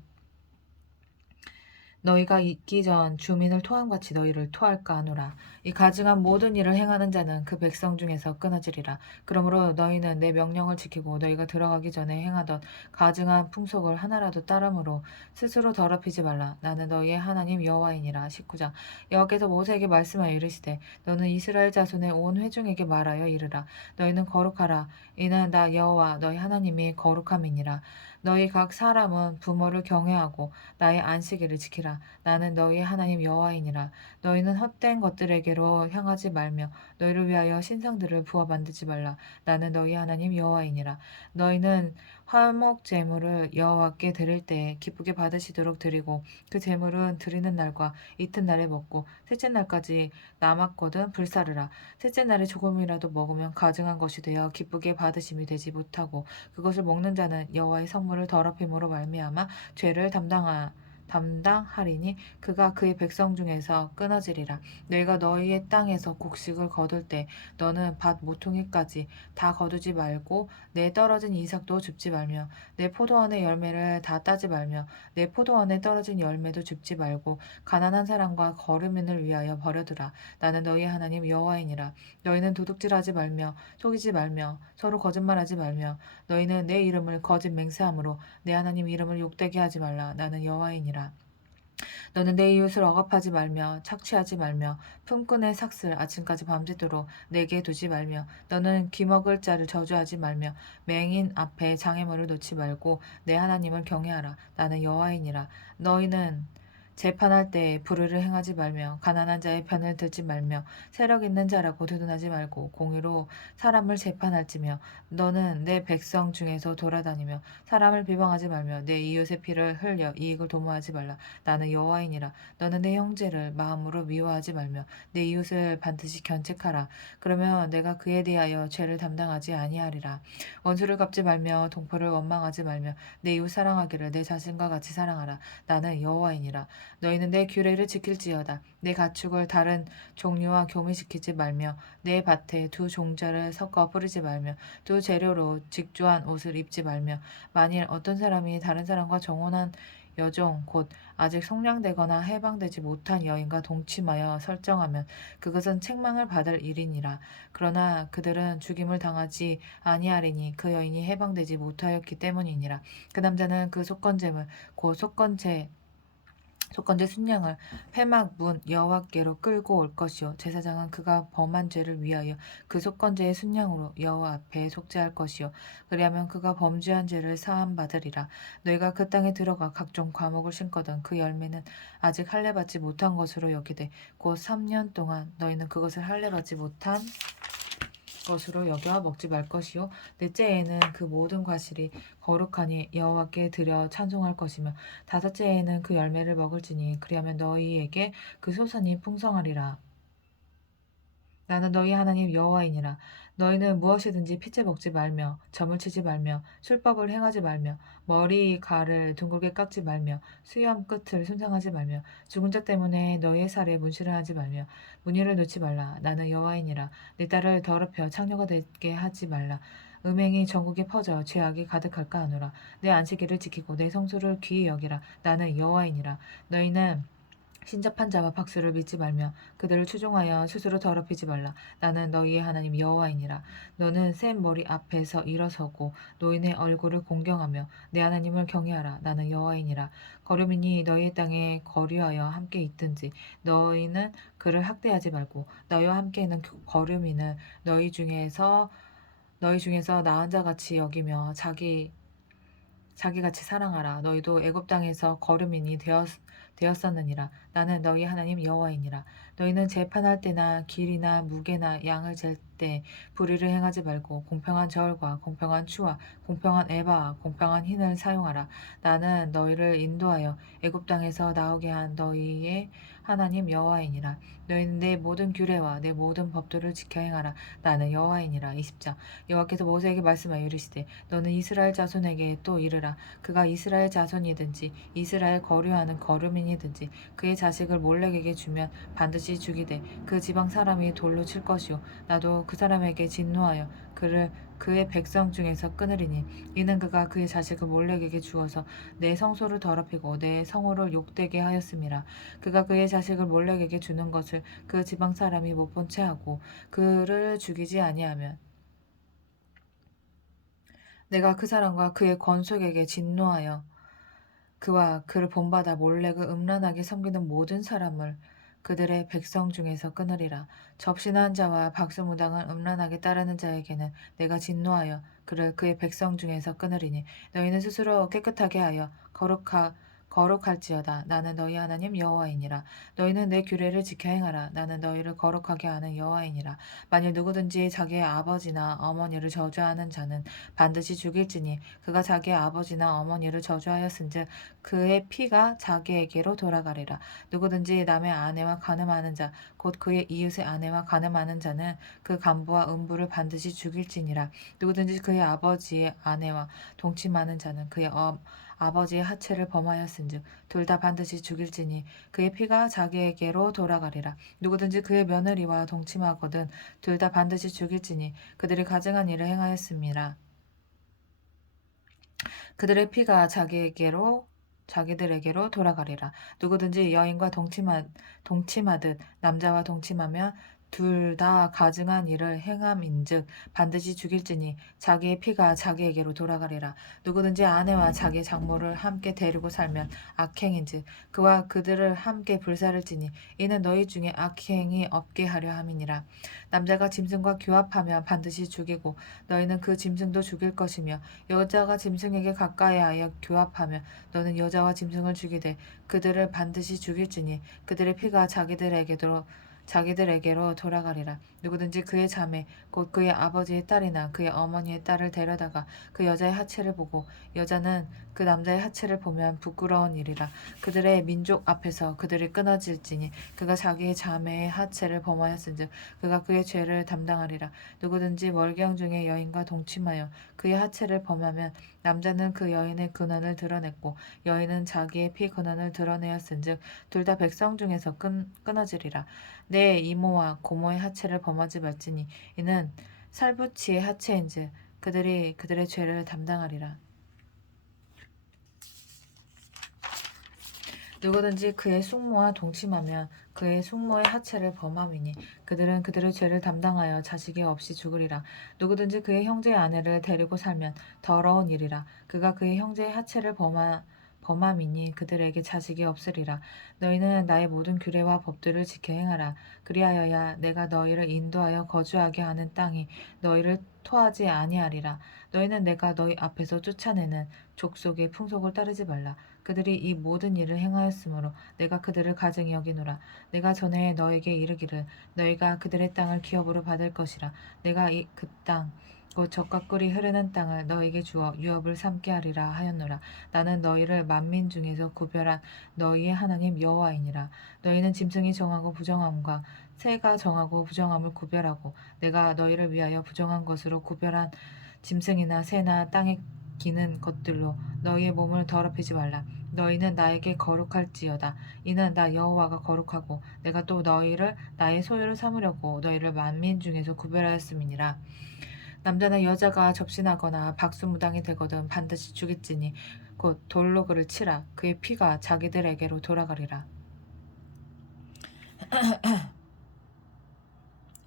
너희가 있기 전 주민을 토함같이 너희를 토할까 하노라. 이 가증한 모든 일을 행하는 자는 그 백성 중에서 끊어지리라. 그러므로 너희는 내 명령을 지키고 너희가 들어가기 전에 행하던 가증한 풍속을 하나라도 따름으로 스스로 더럽히지 말라. 나는 너희의 하나님 여호와이니라. 19장 여호와께서 모세에게 말씀하여 이르시되 너는 이스라엘 자손의 온 회중에게 말하여 이르라. 너희는 거룩하라. 이는 나 여호와 너희 하나님이 거룩함이니라. 너희 각 사람은 부모를 경외하고 나의 안식일을 지키라. 나는 너희의 하나님 여호와이니라. 너희는 헛된 것들에게로 향하지 말며 너희를 위하여 신상들을 부어 만들지 말라. 나는 너희 하나님 여호와이니라. 너희는 화목 제물을 여호와께 드릴 때에 기쁘게 받으시도록 드리고 그 제물은 드리는 날과 이튿날에 먹고 셋째 날까지 남았거든 불사르라. 셋째 날에 조금이라도 먹으면 가증한 것이 되어 기쁘게 받으심이 되지 못하고 그것을 먹는 자는 여호와의 성물을 더럽힘으로 말미암아 죄를 담당하리니 그가 그의 백성 중에서 끊어지리라. 너희가 너희의 땅에서 곡식을 거둘 때 너는 밭 모퉁이까지 다 거두지 말고 내 떨어진 이삭도 줍지 말며 내 포도원의 열매를 다 따지 말며 내 포도원에 떨어진 열매도 줍지 말고 가난한 사람과 거류민을 위하여 버려두라. 나는 너희 하나님 여호와이니라. 너희는 도둑질하지 말며 속이지 말며 서로 거짓말하지 말며 너희는 내 이름을 거짓 맹세함으로 내 하나님 이름을 욕되게 하지 말라. 나는 여호와이니라. 너는 내 이웃을 억압하지 말며 착취하지 말며 품꾼의 삭슬 아침까지 밤새도록 내게 두지 말며 너는 귀먹을 자를 저주하지 말며 맹인 앞에 장애물을 놓지 말고 내 하나님을 경외하라. 나는 여호와이니라. 너희는 재판할 때에 불의를 행하지 말며 가난한 자의 편을 들지 말며 세력 있는 자라고 두둔하지 말고 공의로 사람을 재판할지며 너는 내 백성 중에서 돌아다니며 사람을 비방하지 말며 내 이웃의 피를 흘려 이익을 도모하지 말라. 나는 여호와이니라. 너는 내 형제를 마음으로 미워하지 말며 내 이웃을 반드시 견책하라. 그러면 내가 그에 대하여 죄를 담당하지 아니하리라. 원수를 갚지 말며 동포를 원망하지 말며 내 이웃 사랑하기를 내 자신과 같이 사랑하라. 나는 여호와이니라. 너희는 내 규례를 지킬지어다. 내 가축을 다른 종류와 교미시키지 말며 내 밭에 두 종자를 섞어 뿌리지 말며 두 재료로 직조한 옷을 입지 말며 만일 어떤 사람이 다른 사람과 정혼한 여종 곧 아직 성량되거나 해방되지 못한 여인과 동침하여 설정하면 그것은 책망을 받을 일이니라. 그러나 그들은 죽임을 당하지 아니하리니 그 여인이 해방되지 못하였기 때문이니라. 그 남자는 그 속건제물 곧 속건제 순양을 회막 문 여호와께로 끌고 올 것이요 제사장은 그가 범한 죄를 위하여 그 속건제의 순양으로 여호와 앞에 속죄할 것이요 그리하면 그가 범죄한 죄를 사함 받으리라. 너희가 그 땅에 들어가 각종 과목을 심거든 그 열매는 아직 할례 받지 못한 것으로 여기되 곧 3년 동안 너희는 그것을 할례 받지 못한 것으로 여겨 먹지 말 것이요 넷째에는 그 모든 과실이 거룩하니 여호와께 드려 찬송할 것이며 다섯째에는 그 열매를 먹을지니 그리하면 너희에게 그 소산이 풍성하리라. 나는 너희 하나님 여호와이니라. 너희는 무엇이든지 피째 먹지 말며 점을 치지 말며 술법을 행하지 말며 머리칼을 둥글게 깎지 말며 수염 끝을 손상하지 말며 죽은 자 때문에 너희의 살에 문신을 하지 말며 무늬를 놓지 말라. 나는 여호와이니라. 내 딸을 더럽혀 창녀가 되게 하지 말라. 음행이 전국에 퍼져 죄악이 가득할까 하노라. 내 안식일을 지키고 내 성소를 귀히 여기라. 나는 여호와이니라. 너희는 신접한 자와 박수를 믿지 말며 그들을 추종하여 스스로 더럽히지 말라. 나는 너희의 하나님 여호와이니라. 너는 센 머리 앞에서 일어서고 노인의 얼굴을 공경하며 내 하나님을 경외하라. 나는 여호와이니라. 거류민이 너희의 땅에 거류하여 함께 있든지 너희는 그를 학대하지 말고 너희와 함께 있는 거류민을 너희 중에서 나은 자같이 여기며 자기같이 사랑하라. 너희도 애굽 땅에서 거류민이 되었었느니라. 나는 너희 하나님 여호와이니라. 너희는 재판할 때나 길이나 무게나 양을 잴 때 불의를 행하지 말고 공평한 저울과 공평한 추와 공평한 에바와 공평한 흰을 사용하라. 나는 너희를 인도하여 애굽 땅에서 나오게 한 너희의 하나님 여호와이니라. 너희는 내 모든 규례와 내 모든 법도를 지켜 행하라. 나는 여호와이니라. 20장 여호와께서 모세에게 말씀하여 이르시되 너는 이스라엘 자손에게 또 이르라. 그가 이스라엘 자손이든지 이스라엘 거류하는 거류민이든지 그의 자식을 몰렉에게 주면 반드시 죽이되 그 지방 사람이 돌로 칠 것이요 나도 그 사람에게 진노하여 그의 백성 중에서 끊으리니 이는 그가 그의 자식을 몰렉에게 주어서 내 성소를 더럽히고 내 성호를 욕되게 하였음이라. 그가 그의 자식을 몰렉에게 주는 것을 그 지방 사람이 못 본 채 하고 그를 죽이지 아니하면 내가 그 사람과 그의 권속에게 진노하여 그와 그를 본받아 몰렉을 음란하게 섬기는 모든 사람을 그들의 백성 중에서 끊으리라. 접신한 자와 박수무당을 음란하게 따르는 자에게는 내가 진노하여 그를 그의 백성 중에서 끊으리니 너희는 스스로 깨끗하게 하여 거룩할지어다. 나는 너희 하나님 여호와이니라. 너희는 내 규례를 지켜 행하라. 나는 너희를 거룩하게 하는 여호와이니라. 만일 누구든지 자기의 아버지나 어머니를 저주하는 자는 반드시 죽일지니 그가 자기의 아버지나 어머니를 저주하였은즉 그의 피가 자기에게로 돌아가리라. 누구든지 남의 아내와 간음하는 자 곧 그의 이웃의 아내와 간음하는 자는 그 간부와 음부를 반드시 죽일지니라. 누구든지 그의 아버지의 아내와 동침하는 자는 그의 아버지의 하체를 범하였은즉 둘 다 반드시 죽일지니 그의 피가 자기에게로 돌아가리라. 누구든지 그의 며느리와 동침하거든 둘 다 반드시 죽일지니 그들이 가증한 일을 행하였음이라. 그들의 피가 자기들에게로 돌아가리라. 누구든지 여인과 동침하듯 남자와 동침하면 둘 다 가증한 일을 행함인즉 반드시 죽일지니 자기의 피가 자기에게로 돌아가리라. 누구든지 아내와 자기 장모를 함께 데리고 살면 악행인즉 그와 그들을 함께 불사를지니 이는 너희 중에 악행이 없게 하려 함이니라. 남자가 짐승과 교합하면 반드시 죽이고 너희는 그 짐승도 죽일 것이며 여자가 짐승에게 가까이하여 교합하며 너는 여자와 짐승을 죽이되 그들을 반드시 죽일지니 그들의 피가 자기들에게로 돌아가리라. 누구든지 그의 자매 곧 그의 아버지의 딸이나 그의 어머니의 딸을 데려다가 그 여자의 하체를 보고 여자는 그 남자의 하체를 보면 부끄러운 일이라. 그들의 민족 앞에서 그들이 끊어질지니 그가 자기의 자매의 하체를 범하였은즉 그가 그의 죄를 담당하리라. 누구든지 월경 중에 여인과 동침하여 그의 하체를 범하면 남자는 그 여인의 근원을 드러냈고 여인은 자기의 피 근원을 드러내었은즉 둘 다 백성 중에서 끊어지리라. 내 이모와 고모의 하체를 범하지 말지니 이는 살부치의 하체인즉 그들이 그들의 죄를 담당하리라. 누구든지 그의 숙모와 동침하면 그의 숙모의 하체를 범함이니 그들은 그들의 죄를 담당하여 자식이 없이 죽으리라. 누구든지 그의 형제의 아내를 데리고 살면 더러운 일이라. 그가 그의 형제의 하체를 범함이니 그들에게 자식이 없으리라. 너희는 나의 모든 규례와 법들을 지켜 행하라. 그리하여야 내가 너희를 인도하여 거주하게 하는 땅이 너희를 토하지 아니하리라. 너희는 내가 너희 앞에서 쫓아내는 족속의 풍속을 따르지 말라. 그들이 이 모든 일을 행하였으므로 내가 그들을 가증히 여기노라. 내가 전에 너에게 이르기를 너희가 그들의 땅을 기업으로 받을 것이라. 내가 그 땅 곧 젖과 꿀이 흐르는 땅을 너에게 주어 유업을 삼게 하리라 하였노라. 나는 너희를 만민 중에서 구별한 너희의 하나님 여호와이니라. 너희는 짐승이 정하고 부정함과 새가 정하고 부정함을 구별하고 내가 너희를 위하여 부정한 것으로 구별한 짐승이나 새나 땅에 기는 것들로 너희의 몸을 더럽히지 말라. 너희는 나에게 거룩할지어다. 이는 나 여호와가 거룩하고 내가 또 너희를 나의 소유를 삼으려고 너희를 만민 중에서 구별하였음이니라. 남자나 여자가 접신하거나 박수무당이 되거든 반드시 죽일지니 곧 돌로 그를 치라. 그의 피가 자기들에게로 돌아가리라.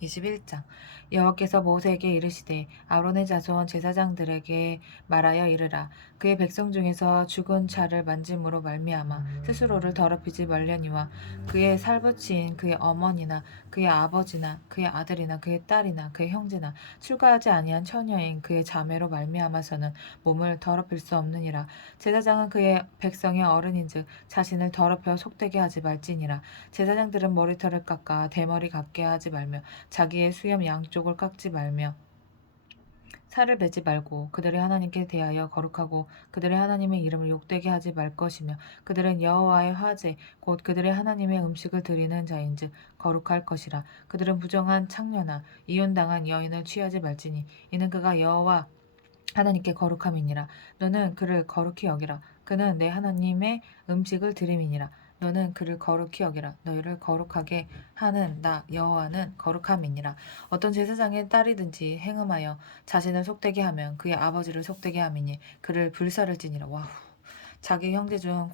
21장 여호와께서 모세에게 이르시되 아론의 자손 제사장들에게 말하여 이르라. 그의 백성 중에서 죽은 자를 만짐으로 말미암아 스스로를 더럽히지 말려니와 그의 살부치인 그의 어머니나 그의 아버지나 그의 아들이나 그의 딸이나 그의 형제나 출가하지 아니한 처녀인 그의 자매로 말미암아서는 몸을 더럽힐 수 없느니라. 제사장은 그의 백성의 어른인즉 자신을 더럽혀 속되게 하지 말지니라. 제사장들은 머리털을 깎아 대머리 같게 하지 말며 자기의 수염 양쪽을 깎지 말며 살을 베지 말고 그들의 하나님께 대하여 거룩하고 그들의 하나님의 이름을 욕되게 하지 말 것이며 그들은 여호와의 화제 곧 그들의 하나님의 음식을 드리는 자인즉 거룩할 것이라. 그들은 부정한 창녀나 이혼당한 여인을 취하지 말지니 이는 그가 여호와 하나님께 거룩함이니라. 너는 그를 거룩히 여기라. 그는 내 하나님의 음식을 드림이니라. 너는 그를 거룩히 여기라. 너희를 거룩하게 하는 나 여호와는 거룩함이니라. 어떤 제사장의 딸이든지 행음하여 자신을 속되게 하면 그의 아버지를 속되게 함이니 그를 불사를지니라. 와후. 자기 형제 중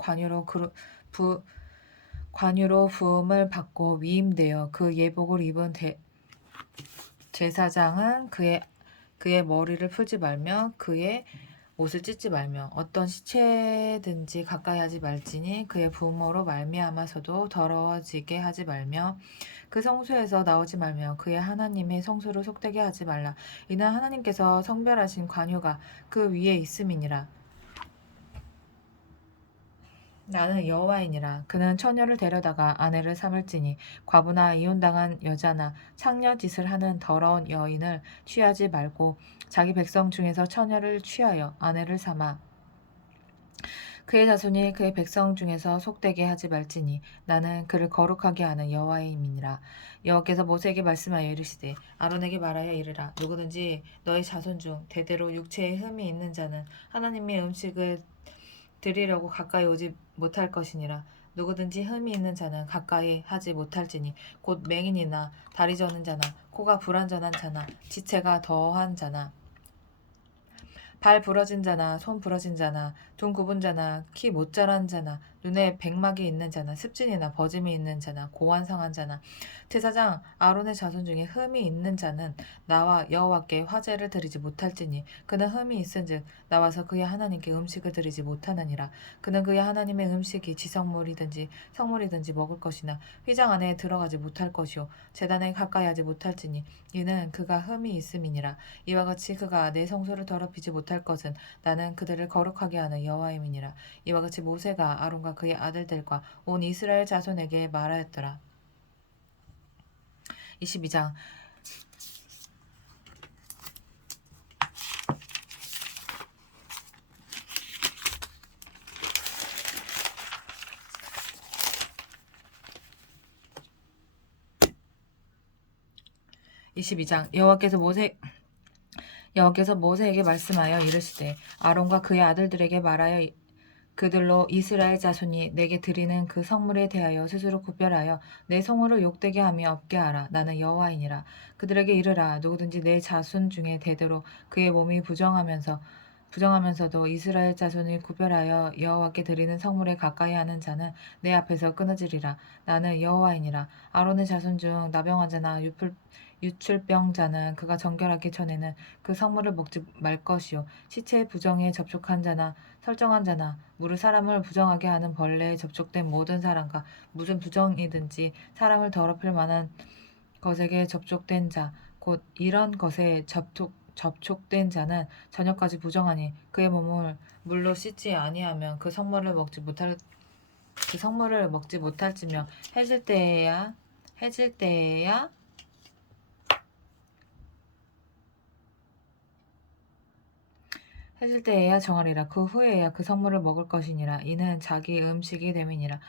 관유로 부음을 받고 위임되어 그 예복을 입은 제사장은 그의 머리를 풀지 말며 그의 옷을 찢지 말며 어떤 시체든지 가까이 하지 말지니 그의 부모로 말미암아서도 더러워지게 하지 말며 그 성소에서 나오지 말며 그의 하나님의 성소를 속되게 하지 말라. 이는 하나님께서 성별하신 관유가 그 위에 있음이니라. 나는 여호와이니라. 그는 처녀를 데려다가 아내를 삼을지니 과부나 이혼당한 여자나 창녀 짓을 하는 더러운 여인을 취하지 말고 자기 백성 중에서 처녀를 취하여 아내를 삼아 그의 자손이 그의 백성 중에서 속되게 하지 말지니 나는 그를 거룩하게 하는 여호와임이니라. 여호와께서 모세에게 말씀하여 이르시되 아론에게 말하여 이르라. 누구든지 너희 자손 중 대대로 육체에 흠이 있는 자는 하나님의 음식을 드리려고 가까이 오지 못할 것이니라. 누구든지 흠이 있는 자는 가까이 하지 못할지니 곧 맹인이나 다리 저는 자나 코가 불완전한 자나 지체가 더한 자나 발 부러진 자나 손 부러진 자나 둔 굽은 자나 키 못 자란 자나 눈에 백막이 있는 자나 습진이나 버짐이 있는 자나 고환 상한 자나 제사장 아론의 자손 중에 흠이 있는 자는 나와 여호와께 화제를 드리지 못할지니 그는 흠이 있은즉 나와서 그의 하나님께 음식을 드리지 못하느니라. 그는 그의 하나님의 음식이 지성물이든지 성물이든지 먹을 것이나 휘장 안에 들어가지 못할 것이요 제단에 가까이 하지 못할지니 이는 그가 흠이 있음이니라. 이와 같이 그가 내 성소를 더럽히지 못할 것은 나는 그들을 거룩하게 하는 여호와임이니라. 이와 같이 모세가 아론과 그의 아들들과 온 이스라엘 자손에게 말하였더라. 22장 22장 여호와께서 모세에게 말씀하여 이르시되 아론과 그의 아들들에게 말하여 그들로 이스라엘 자손이 내게 드리는 그 성물에 대하여 스스로 구별하여 내 성물을 욕되게 하며 없게 하라. 나는 여호와이니라. 그들에게 이르라. 누구든지 내 자손 중에 대대로 그의 몸이 부정하면서도 이스라엘 자손을 구별하여 여호와께 드리는 성물에 가까이 하는 자는 내 앞에서 끊어지리라. 나는 여호와이니라. 아론의 자손 중 나병 환자나 유출병자는 그가 정결하기 전에는 그 성물을 먹지 말 것이요 시체의 부정에 접촉한 자나 설정한 자나 무릇 사람을 부정하게 하는 벌레에 접촉된 모든 사람과 무슨 부정이든지 사람을 더럽힐 만한 것에게 접촉된 자 곧 이런 것에 접촉된 자는 저녁까지 부정하니 그의 몸을 물로 씻지 아니하면 그 성물을 먹지 못할지며 해질 때에야 정하리라. 그 후에야 그 성물을 먹을 것이니라. 이는 자기 음식이 됨이니라.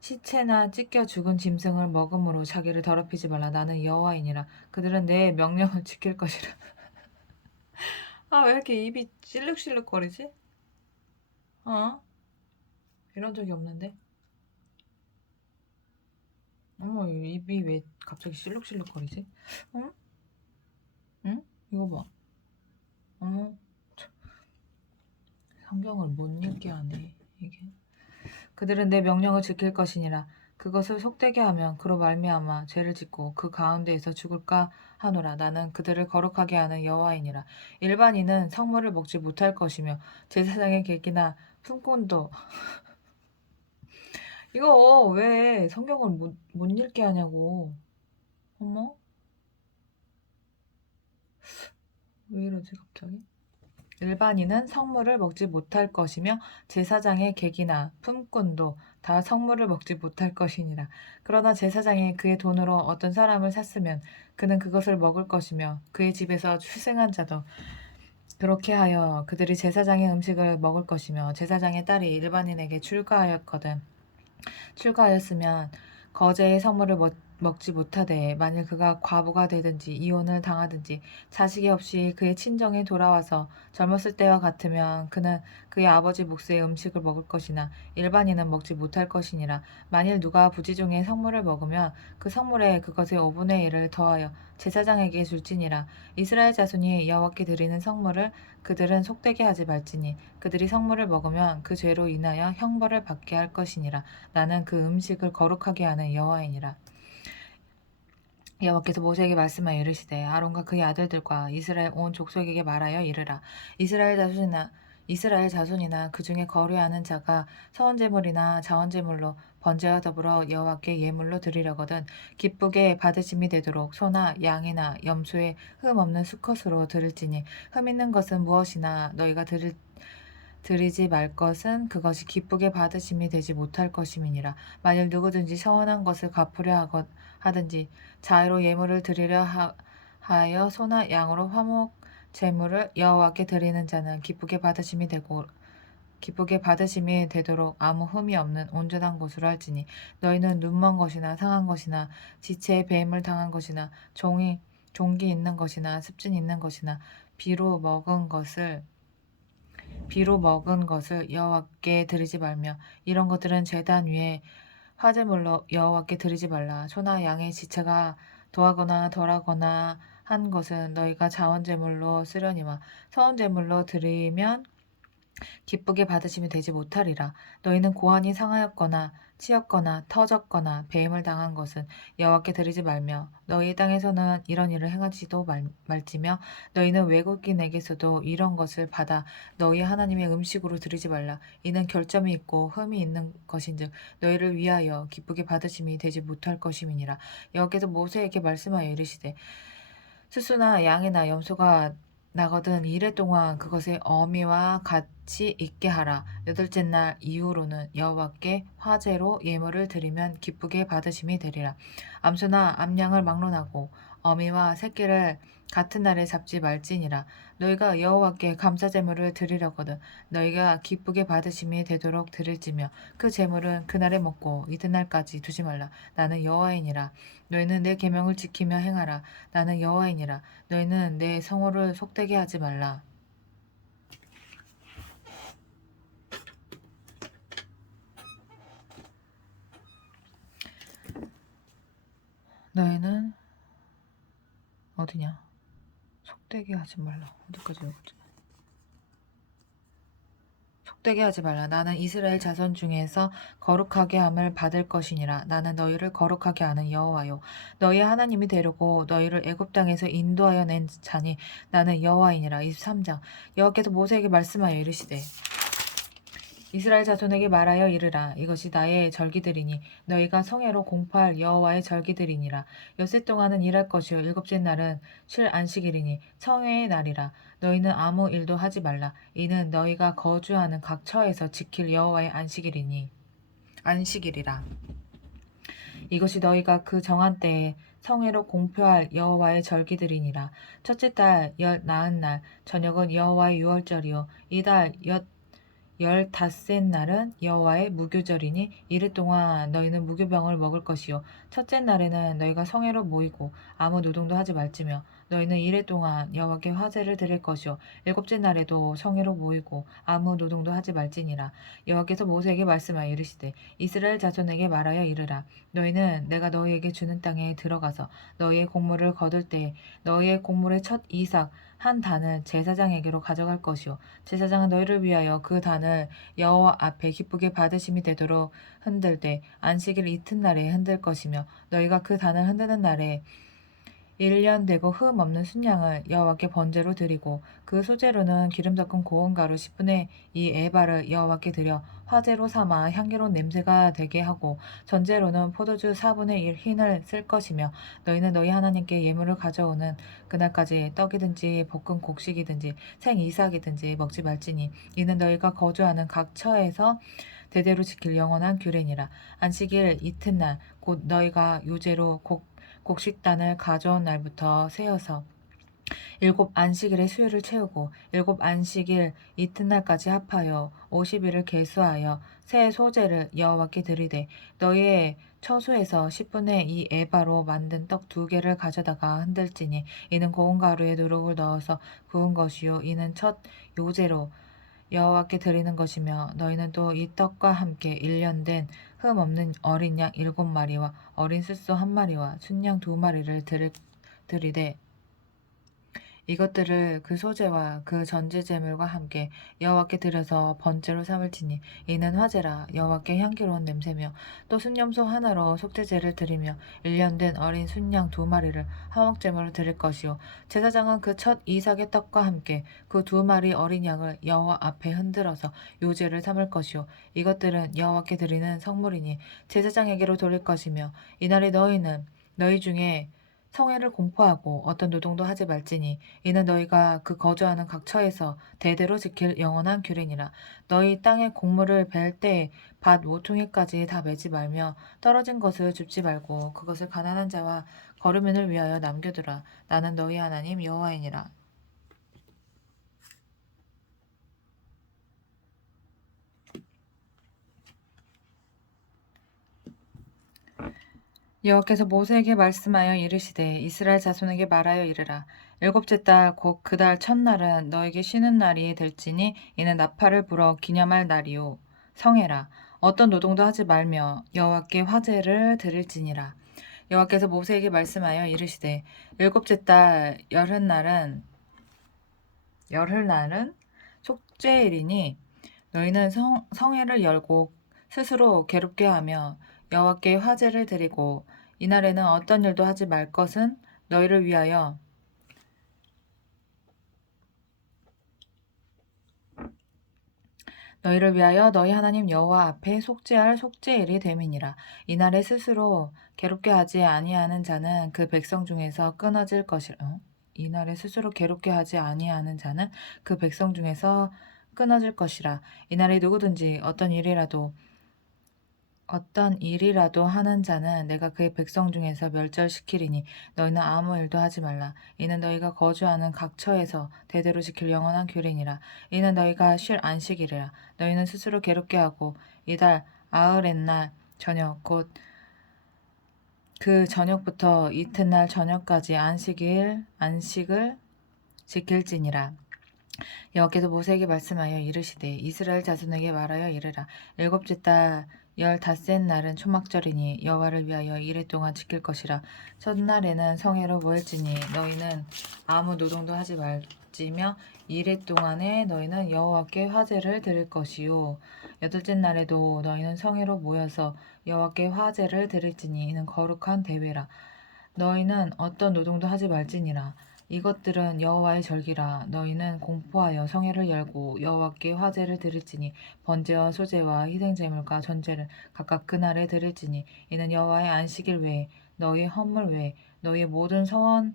시체나 찢겨 죽은 짐승을 먹음으로 자기를 더럽히지 말라. 나는 여호와이니라. 그들은 내 명령을 지킬 것이라. 아, 왜 이렇게 입이 실룩실룩거리지? 어? 이런 적이 없는데? 어머, 입이 왜 갑자기 실룩실룩거리지? 응? 응? 이거 봐. 어머, 성경을 못 읽게 하네, 이게. 그들은 내 명령을 지킬 것이니라. 그것을 속되게 하면 그로 말미암아 죄를 짓고 그 가운데에서 죽을까 하노라. 나는 그들을 거룩하게 하는 여호와이니라. 일반인은 성물을 먹지 못할 것이며 제사장의 객이나 품꾼도 이거 왜 성경을 못 읽게 하냐고. 어머? 왜 이러지 갑자기? 일반인은 성물을 먹지 못할 것이며 제사장의 객이나 품꾼도 다 성물을 먹지 못할 것이니라. 그러나 제사장이 그의 돈으로 어떤 사람을 샀으면 그는 그것을 먹을 것이며 그의 집에서 출생한 자도 그렇게 하여 그들이 제사장의 음식을 먹을 것이며 제사장의 딸이 일반인에게 출가하였으면 거제의 성물을 먹지 못하되 만일 그가 과부가 되든지 이혼을 당하든지 자식이 없이 그의 친정에 돌아와서 젊었을 때와 같으면 그는 그의 아버지 몫의 음식을 먹을 것이나 일반인은 먹지 못할 것이니라. 만일 누가 부지중에 성물을 먹으면 그 성물에 그것의 5분의 1을 더하여 제사장에게 줄지니라. 이스라엘 자손이 여호와께 드리는 성물을 그들은 속되게 하지 말지니 그들이 성물을 먹으면 그 죄로 인하여 형벌을 받게 할 것이니라. 나는 그 음식을 거룩하게 하는 여호와이니라. 여호와께서 모세에게 말씀하여 이르시되 아론과 그의 아들들과 이스라엘 온 족속에게 말하여 이르라. 이스라엘 자손이나 그 중에 거류하는 자가 서원제물이나 자원제물로 번제와 더불어 여호와께 예물로 드리려거든 기쁘게 받으심이 되도록 소나 양이나 염소의 흠 없는 수컷으로 드릴지니 흠 있는 것은 무엇이나 너희가 드리지 말 것은 그것이 기쁘게 받으심이 되지 못할 것임이니라. 만일 누구든지 서원한 것을 갚으려 하든지 자의로 예물을 드리려 하여 소나 양으로 화목 제물을 여호와께 드리는 자는 기쁘게 받으심이 되도록 아무 흠이 없는 온전한 것으로 할지니 너희는 눈먼 것이나 상한 것이나 지체의 배임을 당한 것이나 종기 있는 것이나 습진 있는 것이나 비로 먹은 것을 비로 먹은 것을 여호와께 드리지 말며 이런 것들은 제단 위에 화제물로 여호와께 드리지 말라. 소나 양의 지체가 더하거나 덜하거나 한 것은 너희가 자원제물로 쓰려니와 서원제물로 드리면 기쁘게 받으시면 되지 못하리라. 너희는 고환이 상하였거나 치였거나 터졌거나 배임을 당한 것은 여호와께 드리지 말며 너희 땅에서는 이런 일을 행하지도 말지며 너희는 외국인에게서도 이런 것을 받아 너희 하나님의 음식으로 드리지 말라. 이는 결점이 있고 흠이 있는 것인즉 너희를 위하여 기쁘게 받으심이 되지 못할 것임이니라. 여호와께서 모세에게 말씀하여 이르시되 수수나 양이나 염소가 나거든 이래 동안 그것의 어미와 같이 있게 하라. 여덟째 날 이후로는 여호와께 화제로 예물을 드리면 기쁘게 받으심이 되리라. 암소나 암양을 막론하고 어미와 새끼를 같은 날에 잡지 말지니라. 너희가 여호와께 감사제물을 드리려거든 너희가 기쁘게 받으심이 되도록 드릴지며 그 제물은 그날에 먹고 이튿날까지 두지 말라. 나는 여호와이니라. 너희는 내 계명을 지키며 행하라. 나는 여호와이니라. 너희는 내 성호를 속되게 하지 말라. 너희는 어디냐? 속되게 하지 말라. 어디까지 읽었지? 속되게 하지 말라. 나는 이스라엘 자손 중에서 거룩하게 함을 받을 것이니라. 나는 너희를 거룩하게 하는 여호와요. 너희 하나님이 되려고 너희를 애굽 땅에서 인도하여 낸 자니 나는 여호와이니라. 23장. 여호와께서 모세에게 말씀하여 이르시되 이스라엘 자손에게 말하여 이르라. 이것이 나의 절기들이니 너희가 성회로 공포할 여호와의 절기들이니라. 엿새 동안은 일할 것이요 일곱째 날은 쉴 안식일이니 성회의 날이라. 너희는 아무 일도 하지 말라. 이는 너희가 거주하는 각 처에서 지킬 여호와의 안식일이라. 이것이 너희가 그 정한 때에 성회로 공표할 여호와의 절기들이니라. 첫째 달 나흔 날 저녁은 여호와의 유월절이요 이달 15셋 날은 여호와의 무교절이니 이르 동안 너희는 무교병을 먹을 것이요 첫째 날에는 너희가 성회로 모이고 아무 노동도 하지 말지며 너희는 이래 동안 여호와께 화제를 드릴 것이요 일곱째 날에도 성회로 모이고 아무 노동도 하지 말지니라. 여호와께서 모세에게 말씀하여 이르시되 이스라엘 자손에게 말하여 이르라. 너희는 내가 너희에게 주는 땅에 들어가서 너희의 곡물을 거둘 때에 너희의 곡물의 첫 이삭 한 단을 제사장에게로 가져갈 것이요 제사장은 너희를 위하여 그 단을 여호와 앞에 기쁘게 받으심이 되도록 흔들되 안식일 이튿날에 흔들 것이며 너희가 그 단을 흔드는 날에 1년 되고 흠 없는 순양을 여호와께 번제로 드리고 그 소재로는 기름 섞은 고운 가루 10분의 2 에바를 여호와께 드려 화제로 삼아 향기로운 냄새가 되게 하고 전제로는 포도주 4분의 1 흰을 쓸 것이며 너희는 너희 하나님께 예물을 가져오는 그날까지 떡이든지 볶은 곡식이든지 생 이삭이든지 먹지 말지니 이는 너희가 거주하는 각 처에서 대대로 지킬 영원한 규례니라. 안식일 이튿날 곧 너희가 요제로 곡식단을 가져온 날부터 세어서 일곱 안식일의 수요를 채우고 일곱 안식일 이튿날까지 합하여 50일을 계수하여 새 소재를 여호와께 드리되 너희의 처소에서 10분의 2 에바로 만든 떡 2개를 가져다가 흔들지니 이는 고운 가루에 누룩을 넣어서 구운 것이요 이는 첫 요제로 여호와께 드리는 것이며 너희는 또 이 떡과 함께 1년 된 흠 없는 어린 양 7마리와 어린 숫소 1마리와 순양 2마리를 드리되 이것들을 그 소재와 그 전제 제물과 함께 여호와께 드려서 번제로 삼을지니 이는 화제라. 여호와께 향기로운 냄새며 또 순염소 하나로 속죄제를 드리며 1년 된 어린 순양 2마리를 화목제물로 드릴 것이요 제사장은 그 첫 이삭의 떡과 함께 그 2마리 어린 양을 여호와 앞에 흔들어서 요제를 삼을 것이요 이것들은 여호와께 드리는 성물이니 제사장에게로 돌릴 것이며 이날에 너희는 너희 중에 성회를 공포하고 어떤 노동도 하지 말지니 이는 너희가 그 거주하는 각 처에서 대대로 지킬 영원한 규례니라. 너희 땅의 곡물을 벨 때에 밭 모퉁이까지 다 매지 말며 떨어진 것을 줍지 말고 그것을 가난한 자와 거르면을 위하여 남겨두라. 나는 너희 하나님 여호와이니라. 여호와께서 모세에게 말씀하여 이르시되 이스라엘 자손에게 말하여 이르라. 일곱째 달 곧 그 달 첫날은 너에게 쉬는 날이 될지니 이는 나팔을 불어 기념할 날이요 성회라. 어떤 노동도 하지 말며 여호와께 화제를 드릴지니라. 여호와께서 모세에게 말씀하여 이르시되 일곱째 달 열흘날은 속죄일이니 너희는 성회를 열고 스스로 괴롭게 하며 여호와께 화제를 드리고 이날에는 어떤 일도 하지 말 것은 너희를 위하여 너희 하나님 여호와 앞에 속죄할 속죄일이 됨이니라. 이날에 스스로 괴롭게 하지 아니하는 자는 그 백성 중에서 끊어질 것이라. 이날에 스스로 괴롭게 하지 아니하는 자는 그 백성 중에서 끊어질 것이라. 이날에 누구든지 어떤 일이라도 하는 자는 내가 그의 백성 중에서 멸절시키리니 너희는 아무 일도 하지 말라. 이는 너희가 거주하는 각 처에서 대대로 지킬 영원한 규례니라. 이는 너희가 쉴 안식이라. 너희는 스스로 괴롭게 하고 이달 아흐렛날 저녁 곧 그 저녁부터 이튿날 저녁까지 안식을 지킬지니라. 여호와께서 모세에게 말씀하여 이르시되 이스라엘 자손에게 말하여 이르라. 일곱째 달 15셋 날은 초막절이니 여호와를 위하여 이레 동안 지킬 것이라. 첫날에는 성회로 모일지니 너희는 아무 노동도 하지 말지며 이레 동안에 너희는 여호와께 화제를 드릴 것이요 여덟째 날에도 너희는 성회로 모여서 여호와께 화제를 드릴지니 이는 거룩한 대회라. 너희는 어떤 노동도 하지 말지니라. 이것들은 여호와의 절기라. 너희는 공포하여 성회를 열고 여호와께 화제를 드릴지니 번제와 소제와 희생제물과 전제를 각각 그날에 드릴지니 이는 여호와의 안식일 외에 너희의 헌물 외에 너희의 모든 서원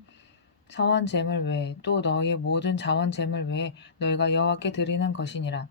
제물 외에 또 너희의 모든 자원 제물 외에 너희가 여호와께 드리는 것이니라.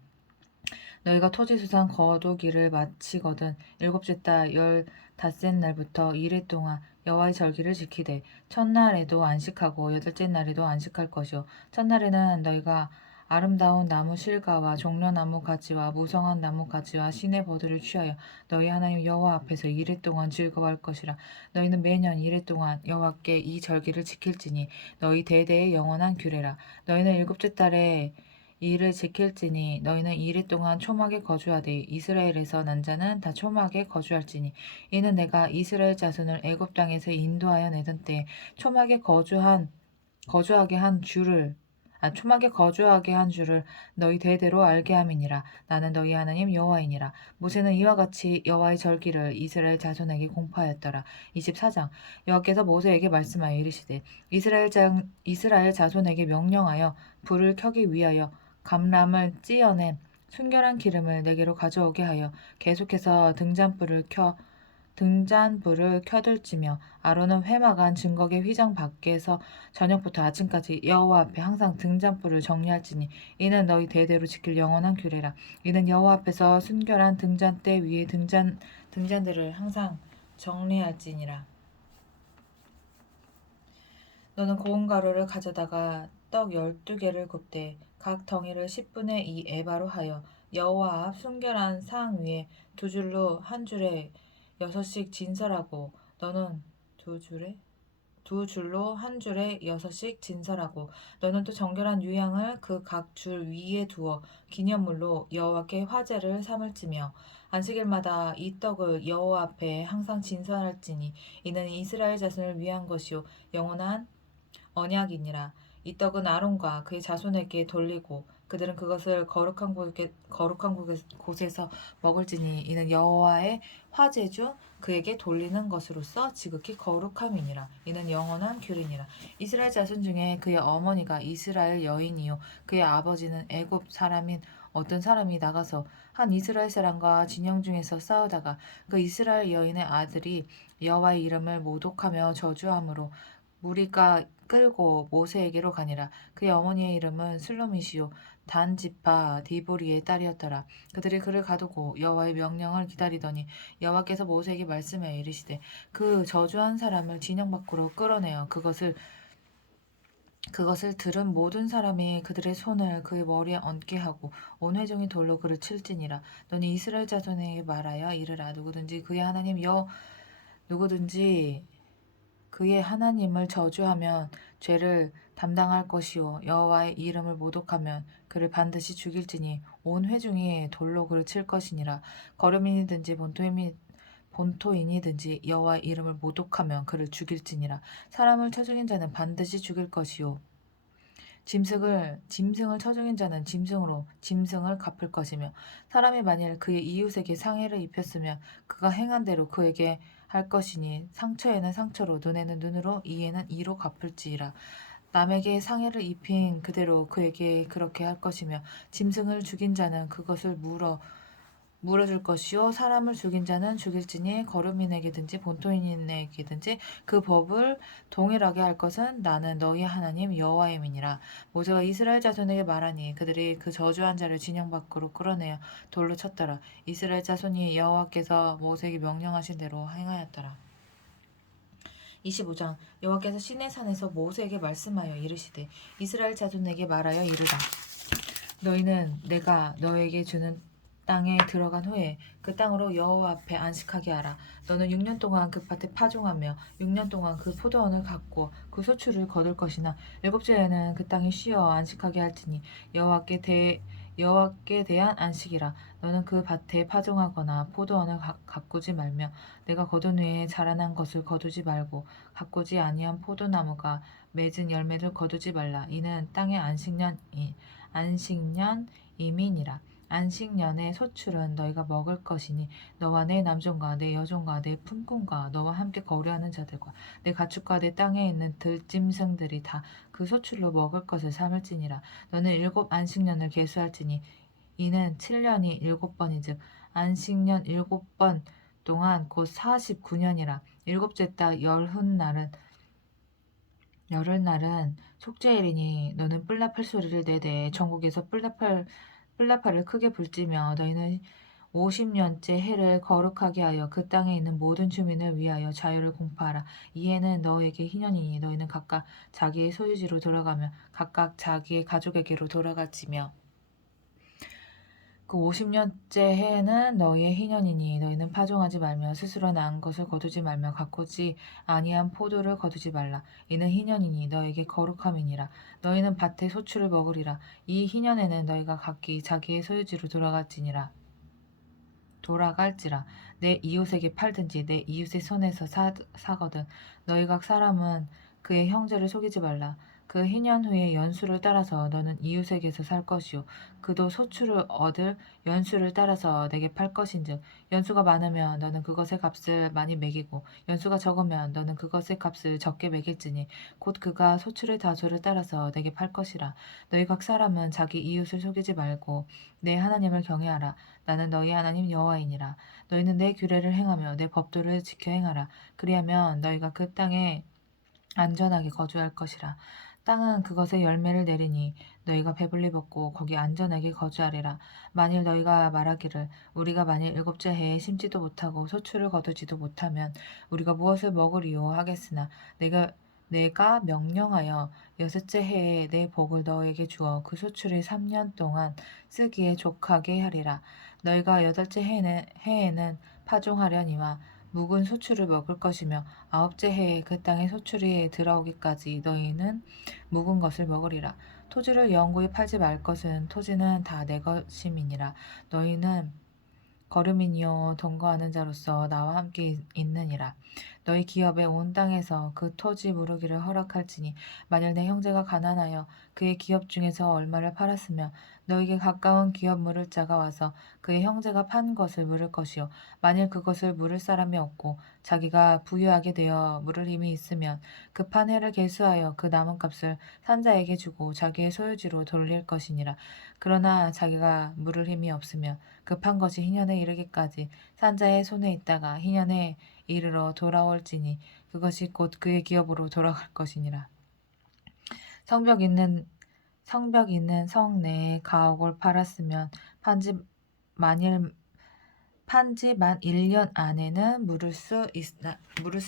너희가 토지수산 거두기를 마치거든 일곱째 달 15셋날부터 이레 동안 여호와의 절기를 지키되 첫날에도 안식하고 여덟째 날에도 안식할 것이요 첫날에는 너희가 아름다운 나무 실과와 종려나무 가지와 무성한 나무 가지와 시내 버드를 취하여 너희 하나님 여호와 앞에서 이레 동안 즐거워할 것이라. 너희는 매년 이레 동안 여호와께 이 절기를 지킬지니 너희 대대의 영원한 규례라. 너희는 일곱째 달에 이를 지킬지니 너희는 이리 동안 초막에 거주하되 이스라엘에서 난 자는 다 초막에 거주할지니 이는 내가 이스라엘 자손을 애굽 땅에서 인도하여 내던 때에 초막에 거주하게 한 줄을 너희 대대로 알게 함이니라. 나는 너희 하나님 여호와이니라. 모세는 이와 같이 여호와의 절기를 이스라엘 자손에게 공포하였더라. 24장 여호와께서 모세에게 말씀하여 이르시되 이스라엘 자손에게 명령하여 불을 켜기 위하여 감람을 찌어낸 순결한 기름을 내게로 가져오게 하여 계속해서 등잔불을 켜둘지며 아론은 회막안 증거계 휘장 밖에서 저녁부터 아침까지 여호와 앞에 항상 등잔불을 정리할지니 이는 너희 대대로 지킬 영원한 규례라. 이는 여호와 앞에서 순결한 등잔대 위에 등잔들을 항상 정리할지니라. 너는 고운 가루를 가져다가 떡 12개를 굽되 각 덩이를 10분의 2 에바로 하여 여호와 앞 순결한 상 위에 두 줄로 한 줄에 6씩 진설하고 너는 두 줄로 한 줄에 6씩 진설하고 너는 또 정결한 유향을 그 각 줄 위에 두어 기념물로 여호와께 화제를 삼을지며 안식일마다 이 떡을 여호와 앞에 항상 진설할지니 이는 이스라엘 자손을 위한 것이요 영원한 언약이니라. 이 떡은 아론과 그의 자손에게 돌리고 그들은 그것을 거룩한 곳에서 먹을지니 이는 여호와의 화제 중 그에게 돌리는 것으로서 지극히 거룩함이니라. 이는 영원한 규례니라. 이스라엘 자손 중에 그의 어머니가 이스라엘 여인이요 그의 아버지는 애굽 사람인 어떤 사람이 나가서 한 이스라엘 사람과 진영 중에서 싸우다가 그 이스라엘 여인의 아들이 여호와의 이름을 모독하며 저주함으로 무리가 끌고 모세에게로 가니라. 그의 어머니의 이름은 슬로미시요 단지파 디보리의 딸이었더라. 그들이 그를 가두고 여호와의 명령을 기다리더니 여호와께서 모세에게 말씀하여 이르시되 그 저주한 사람을 진영 밖으로 끌어내어 그것을 들은 모든 사람이 그들의 손을 그의 머리에 얹게 하고 온 회중이 돌로 그를 칠지니라. 너는 이스라엘 자손에게 말하여 이르라. 누구든지 그의 하나님을 저주하면 죄를 담당할 것이요 여호와의 이름을 모독하면 그를 반드시 죽일지니 온 회중이 돌로 그를 칠 것이니라. 거류민이든지 본토인이든지 여호와의 이름을 모독하면 그를 죽일지니라. 사람을 쳐 죽인 자는 반드시 죽일 것이요 짐승을 쳐 죽인 자는 짐승을 갚을 것이며, 사람이 만일 그의 이웃에게 상해를 입혔으면 그가 행한 대로 그에게 할 것이니, 상처에는 상처로 눈에는 눈으로 이에는 이로 갚을지라. 남에게 상해를 입힌 그대로 그에게 그렇게 할 것이며, 짐승을 죽인 자는 그것을 물어줄 것이요 사람을 죽인 자는 죽일지니, 거류민에게든지 본토인에게든지 그 법을 동일하게 할 것은 나는 너희 하나님 여호와임이니라. 모세가 이스라엘 자손에게 말하니 그들이 그 저주한 자를 진영 밖으로 끌어내어 돌로 쳤더라. 이스라엘 자손이 여호와께서 모세에게 명령하신 대로 행하였더라. 25장. 여호와께서 시내산에서 모세에게 말씀하여 이르시되 이스라엘 자손에게 말하여 이르라. 너희는 내가 너에게 주는 땅에 들어간 후에 그 땅으로 여호와 앞에 안식하게 하라. 너는 6년 동안 그 밭에 파종하며 6년 동안 그 포도원을 갖고 그 소출을 거둘 것이나, 일곱째에는 그 땅에 쉬어 안식하게 할지니 여호와께 대한 안식이라. 너는 그 밭에 파종하거나 포도원을 가꾸지 말며 내가 거둔 후에 자라난 것을 거두지 말고 가꾸지 아니한 포도나무가 맺은 열매를 거두지 말라. 이는 땅의 안식년이민이라. 안식년의 소출은 너희가 먹을 것이니 너와 내 남종과 내 여종과 내 품꾼과 너와 함께 거류하는 자들과 내 가축과 내 땅에 있는 들짐승들이 다 그 소출로 먹을 것을 삼을지니라. 너는 7안식년을 계수할지니 이는 7년이 7번이즉 안식년 7번 동안 곧 49년이라. 일곱째 달 열흘날은 속죄일이니 너는 뿔나팔 소리를 내되 전국에서 뿔나팔을 크게 불지며, 너희는 50년째 해를 거룩하게 하여 그 땅에 있는 모든 주민을 위하여 자유를 공포하라. 이해는 너에게 희년이니 너희는 각각 자기의 소유지로 돌아가며 각각 자기의 가족에게로 돌아갈지며, 그 50년째 해에는 너희의 희년이니 너희는 파종하지 말며 스스로 난 것을 거두지 말며 가꾸지 아니한 포도를 거두지 말라. 이는 희년이니 너에게 거룩함이니라. 너희는 밭의 소출을 먹으리라. 이 희년에는 너희가 각기 자기의 소유지로 돌아갈지라. 내 이웃에게 팔든지 내 이웃의 손에서 사거든 너희 각 사람은 그의 형제를 속이지 말라. 그 희년 후에 연수를 따라서 너는 이웃에게서 살 것이요 그도 소출을 얻을 연수를 따라서 내게 팔 것인즉, 연수가 많으면 너는 그것의 값을 많이 매기고 연수가 적으면 너는 그것의 값을 적게 매길지니 곧 그가 소출의 다소를 따라서 내게 팔 것이라. 너희 각 사람은 자기 이웃을 속이지 말고 내 하나님을 경외하라. 나는 너희 하나님 여호와이니라. 너희는 내 규례를 행하며 내 법도를 지켜 행하라. 그리하면 너희가 그 땅에 안전하게 거주할 것이라. 땅은 그것의 열매를 내리니 너희가 배불리 먹고 거기 안전하게 거주하리라. 만일 너희가 말하기를 우리가 만일 일곱째 해에 심지도 못하고 소출을 거두지도 못하면 우리가 무엇을 먹으리요 하겠으나, 내가 명령하여 여섯째 해에 내 복을 너에게 주어 그 소출을 3년 동안 쓰기에 족하게 하리라. 너희가 여덟째 해에는 파종하려니와 묵은 소출을 먹을 것이며, 아홉째 해에 그 땅에 소출이 들어오기까지 너희는 묵은 것을 먹으리라. 토지를 영구히 팔지 말 것은 토지는 다 내 것임이니라. 너희는 거류민이요 동거하는 자로서 나와 함께 있느니라. 너희 기업에 온 땅에서 그 토지 무르기를 허락할지니, 만일 내 형제가 가난하여 그의 기업 중에서 얼마를 팔았으며 너에게 가까운 기업 물을 자가 와서 그의 형제가 판 것을 물을 것이요 만일 그것을 물을 사람이 없고 자기가 부유하게 되어 물을 힘이 있으면 그 판 해를 계수하여 그 남은 값을 산자에게 주고 자기의 소유지로 돌릴 것이니라. 그러나 자기가 물을 힘이 없으며 급한 것이 희년에 이르기까지 산자의 손에 있다가 희년에 이르러 돌아올지니 그것이 곧 그의 기업으로 돌아갈 것이니라. 성벽 있는 성 내에 가옥을 팔았으면 만일 판지 만 1년 안에는 물을 수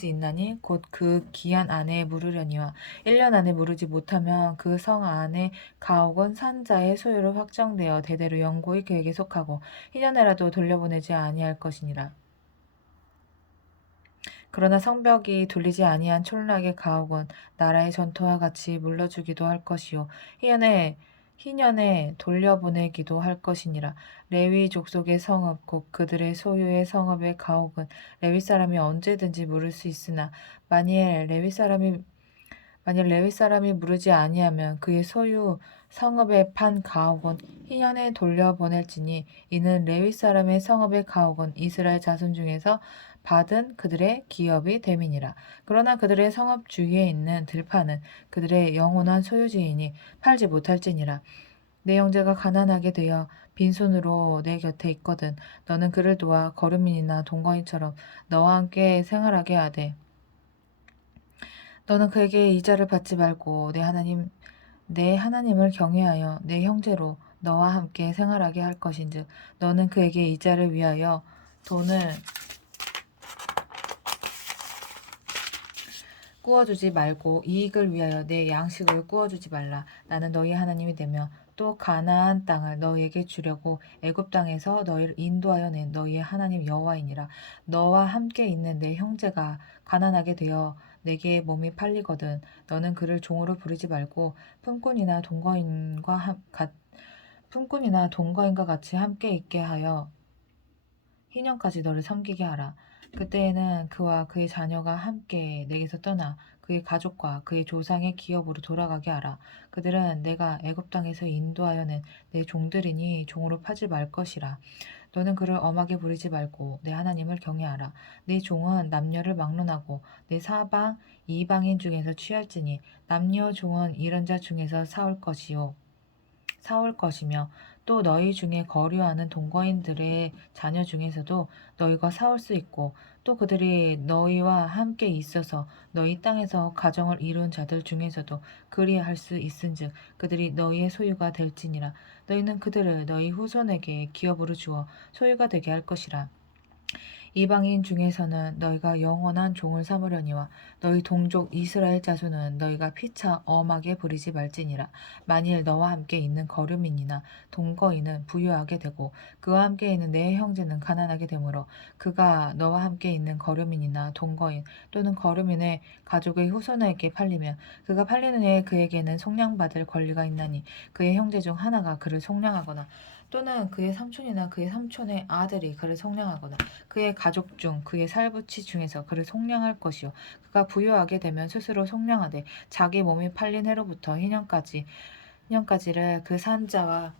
있나니 곧 그 기한 안에 물으려니와 1년 안에 물으지 못하면 그 성 안에 가옥은 산자의 소유로 확정되어 대대로 영구히 그에게 속하고 희년에라도 돌려보내지 아니할 것이니라. 그러나 성벽이 둘리지 아니한 촌락의 가옥은 나라의 전토와 같이 물러주기도 할 것이요 희년에 돌려보내기도 할 것이니라. 레위 족속의 성읍 곧 그들의 소유의 성읍의 가옥은 레위 사람이 언제든지 물을 수 있으나 만일 레위 사람이 물으지 아니하면 그의 소유 성읍에 판 가옥은 희년에 돌려보낼지니 이는 레위 사람의 성읍의 가옥은 이스라엘 자손 중에서 받은 그들의 기업이 됨이니라. 그러나 그들의 성읍 주위에 있는 들판은 그들의 영원한 소유지이니 팔지 못할지니라. 내 형제가 가난하게 되어 빈손으로 내 곁에 있거든 너는 그를 도와 거류민이나 동거인처럼 너와 함께 생활하게 하되 너는 그에게 이자를 받지 말고 내 하나님을 경외하여 내 형제로 너와 함께 생활하게 할 것인즉 너는 그에게 이자를 위하여 돈을 꾸어주지 말고 이익을 위하여 내 양식을 꾸어주지 말라. 나는 너희 하나님이 되며 또 가나안 땅을 너희에게 주려고 애굽 땅에서 너희를 인도하여 낸 너희의 하나님 여호와이니라. 너와 함께 있는 내 형제가 가난하게 되어 내게 몸이 팔리거든 너는 그를 종으로 부르지 말고 품꾼이나 동거인과 같이 함께 있게 하여 희년까지 너를 섬기게 하라. 그때에는 그와 그의 자녀가 함께 내게서 떠나 그의 가족과 그의 조상의 기업으로 돌아가게 하라. 그들은 내가 애굽 땅에서 인도하여 낸 내 종들이니 종으로 파지 말 것이라. 너는 그를 엄하게 부리지 말고 내 하나님을 경외하라. 내 종은 남녀를 막론하고 내 사방 이방인 중에서 취할지니 남녀 종은 이런 자 중에서 사올 것이며 또 너희 중에 거류하는 동거인들의 자녀 중에서도 너희가 사올 수 있고 또 그들이 너희와 함께 있어서 너희 땅에서 가정을 이룬 자들 중에서도 그리할 수 있은즉 그들이 너희의 소유가 될지니라. 너희는 그들을 너희 후손에게 기업으로 주어 소유가 되게 할 것이라. 이방인 중에서는 너희가 영원한 종을 삼으려니와 너희 동족 이스라엘 자손은 너희가 피차 엄하게 부리지 말지니라. 만일 너와 함께 있는 거류민이나 동거인은 부유하게 되고 그와 함께 있는 내 형제는 가난하게 되므로 그가 너와 함께 있는 거류민이나 동거인 또는 거류민의 가족의 후손에게 팔리면 그가 팔리는 해에 그에게는 속량받을 권리가 있나니 그의 형제 중 하나가 그를 속량하거나 또는 그의 삼촌이나 그의 삼촌의 아들이 그를 속량하거나 그의 가족 중 그의 살부치 중에서 그를 속량할 것이요 그가 부유하게 되면 스스로 속량하되 자기 몸이 팔린 해로부터 희년까지를 그 산자와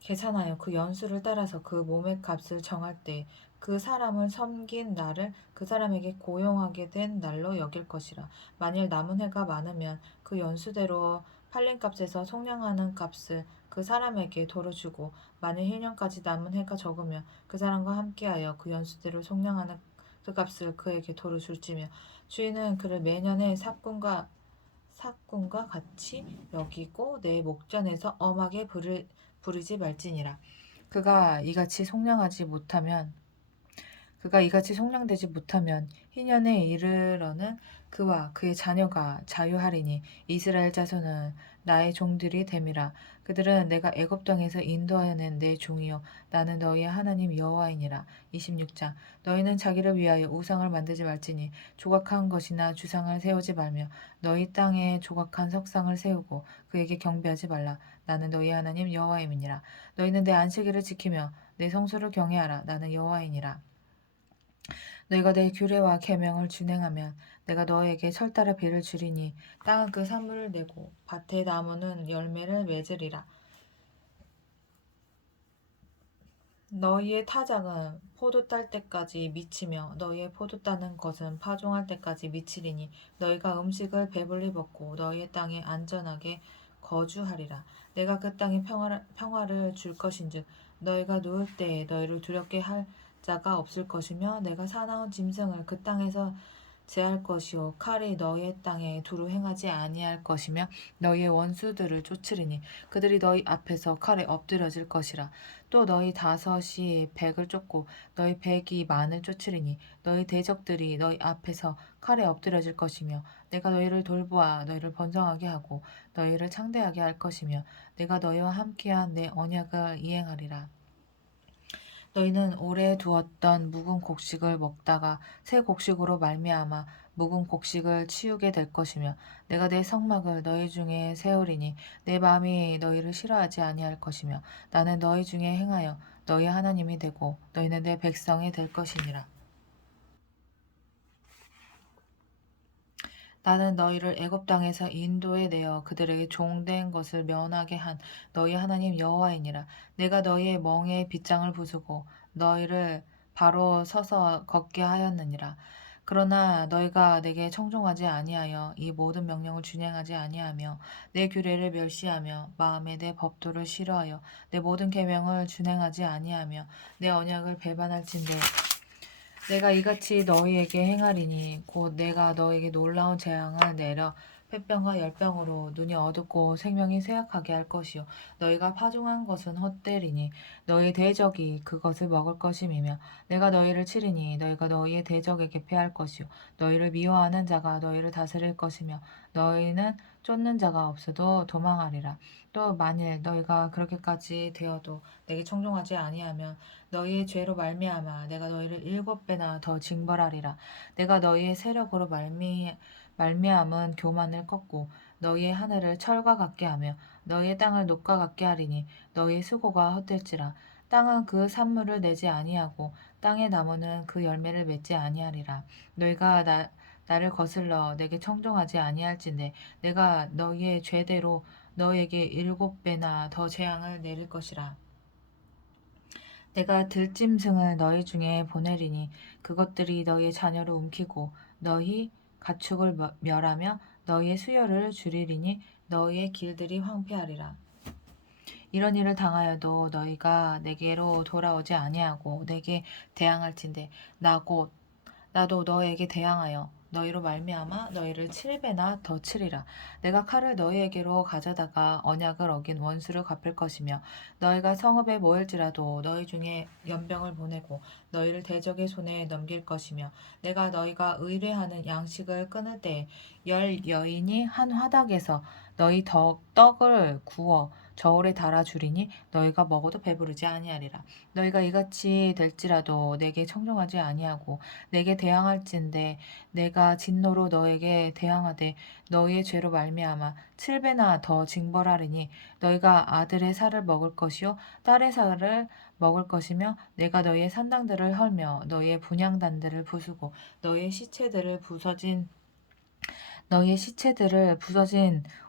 계산하여 그 연수를 따라서 그 몸의 값을 정할 때 그 사람을 섬긴 날을 그 사람에게 고용하게 된 날로 여길 것이라. 만일 남은 해가 많으면 그 연수대로 팔린 값에서 속량하는 값을 그 사람에게 도로 주고 만일 희년까지 남은 해가 적으면 그 사람과 함께하여 그 연수대로 속량하는 그 값을 그에게 도로 줄지며 주인은 그를 매년의 삭군과 같이 여기고 내 목전에서 엄하게 부르지 말지니라. 그가 이같이 속량되지 못하면 희년에 이르러는 그와 그의 자녀가 자유하리니 이스라엘 자손은 나의 종들이 됨이라. 그들은 내가 애굽 땅에서 인도하여 낸 내 종이요 나는 너희의 하나님 여호와이니라. 26장 너희는 자기를 위하여 우상을 만들지 말지니 조각한 것이나 주상을 세우지 말며 너희 땅에 조각한 석상을 세우고 그에게 경배하지 말라. 나는 너희 하나님 여호와임이니라. 너희는 내 안식일을 지키며 내 성소를 경외하라. 나는 여호와이니라. 너희가 내 규례와 계명을 준행하면 내가 너에게 철따라 비를 주리니 땅은 그 산물을 내고 밭의 나무는 열매를 맺으리라. 너희의 타작은 포도 딸 때까지 미치며 너희의 포도 따는 것은 파종할 때까지 미치리니 너희가 음식을 배불리 먹고 너희의 땅에 안전하게 거주하리라. 내가 그 땅에 평화를 줄 것인즉 너희가 누울 때에 너희를 두렵게 할 자가 없을 것이며 내가 사나운 짐승을 그 땅에서 제할 것이요 칼이 너희의 땅에 두루 행하지 아니할 것이며 너희의 원수들을 쫓으리니 그들이 너희 앞에서 칼에 엎드려질 것이라. 또 너희 다섯이 백을 쫓고 너희 백이 만을 쫓으리니 너희 대적들이 너희 앞에서 칼에 엎드려질 것이며 내가 너희를 돌보아 너희를 번성하게 하고 너희를 창대하게 할 것이며 내가 너희와 함께한 내 언약을 이행하리라. 너희는 오래 두었던 묵은 곡식을 먹다가 새 곡식으로 말미암아 묵은 곡식을 치우게 될 것이며 내가 내 성막을 너희 중에 세우리니 내 마음이 너희를 싫어하지 아니할 것이며 나는 너희 중에 행하여 너희 하나님이 되고 너희는 내 백성이 될 것이니라. 나는 너희를 애굽 땅에서 인도해 내어 그들에게 종된 것을 면하게 한 너희 하나님 여호와이니라. 내가 너희의 멍에 빗장을 부수고 너희를 바로 서서 걷게 하였느니라. 그러나 너희가 내게 청종하지 아니하여 이 모든 명령을 준행하지 아니하며 내 규례를 멸시하며 마음에 내 법도를 싫어하여 내 모든 계명을 준행하지 아니하며 내 언약을 배반할진대 내가 이같이 너희에게 행하리니 곧 내가 너희에게 놀라운 재앙을 내려 폐병과 열병으로 눈이 어둡고 생명이 쇠약하게 할 것이요 너희가 파종한 것은 헛되리니 너희 대적이 그것을 먹을 것임이며 내가 너희를 치리니 너희가 너희의 대적에게 패할 것이요 너희를 미워하는 자가 너희를 다스릴 것이며 너희는 쫓는 자가 없어도 도망하리라. 또 만일 너희가 그렇게까지 되어도 내게 청종하지 아니하면 너희의 죄로 말미암아 내가 너희를 7배나 더 징벌하리라. 내가 너희의 세력으로 말미암은 교만을 꺾고 너희의 하늘을 철과 같게 하며 너희의 땅을 녹과 같게 하리니 너희의 수고가 헛될지라. 땅은 그 산물을 내지 아니하고 땅의 나무는 그 열매를 맺지 아니하리라. 너희가 나를 거슬러 내게 청종하지 아니할진대 내가 너희의 죄대로 너희에게 7배나 더 재앙을 내릴 것이라. 내가 들짐승을 너희 중에 보내리니 그것들이 너희의 자녀를 움키고 너희 가축을 멸하며 너희의 수요를 줄이리니 너희의 길들이 황폐하리라. 이런 일을 당하여도 너희가 내게로 돌아오지 아니하고 내게 대항할진대 나도 너에게 대항하여 너희로 말미암아 너희를 7배나 더 치리라. 내가 칼을 너희에게로 가져다가 언약을 어긴 원수를 갚을 것이며 너희가 성읍에 모일지라도 너희 중에 연병을 보내고 너희를 대적의 손에 넘길 것이며 내가 너희가 의뢰하는 양식을 끊을 때에 10여인이 한 화닭에서 너희 떡을 구워 저울에 달아 주리니 너희가 먹어도 배부르지 아니하리라. 너희가 이같이 될지라도 내게 청종하지 아니하고 내게 대항할진대 내가 진노로 너에게 대항하되 너희의 죄로 말미암아 7배나 더 징벌하리니 너희가 아들의 살을 먹을 것이요 딸의 살을 먹을 것이며 내가 너희의 산당들을 헐며 너희의 분향단들을 부수고 너희의 시체들을 부서진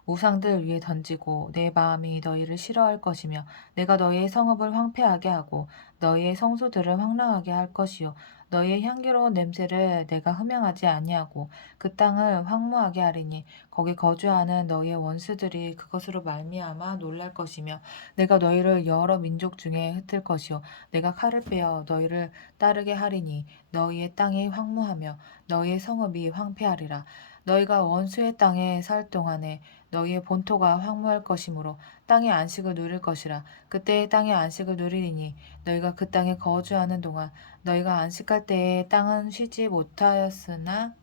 우상들 위에 던지고 내 마음이 너희를 싫어할 것이며 내가 너희의 성읍을 황폐하게 하고 너희의 성소들을 황량하게 할 것이요 너희의 향기로운 냄새를 내가 흠양하지 아니하고 그 땅을 황무하게 하리니 거기 거주하는 너희의 원수들이 그것으로 말미암아 놀랄 것이며 내가 너희를 여러 민족 중에 흩을 것이요 내가 칼을 빼어 너희를 따르게 하리니 너희의 땅이 황무하며 너희의 성읍이 황폐하리라. 너희가 원수의 땅에 살 동안에 너희의 본토가 황무할 것이므로 땅의 안식을 누릴 것이라. 그때의 땅의 안식을 누리리니 너희가 그 땅에 거주하는 동안 너희가 안식할 때에 땅은 쉬지 못하였으나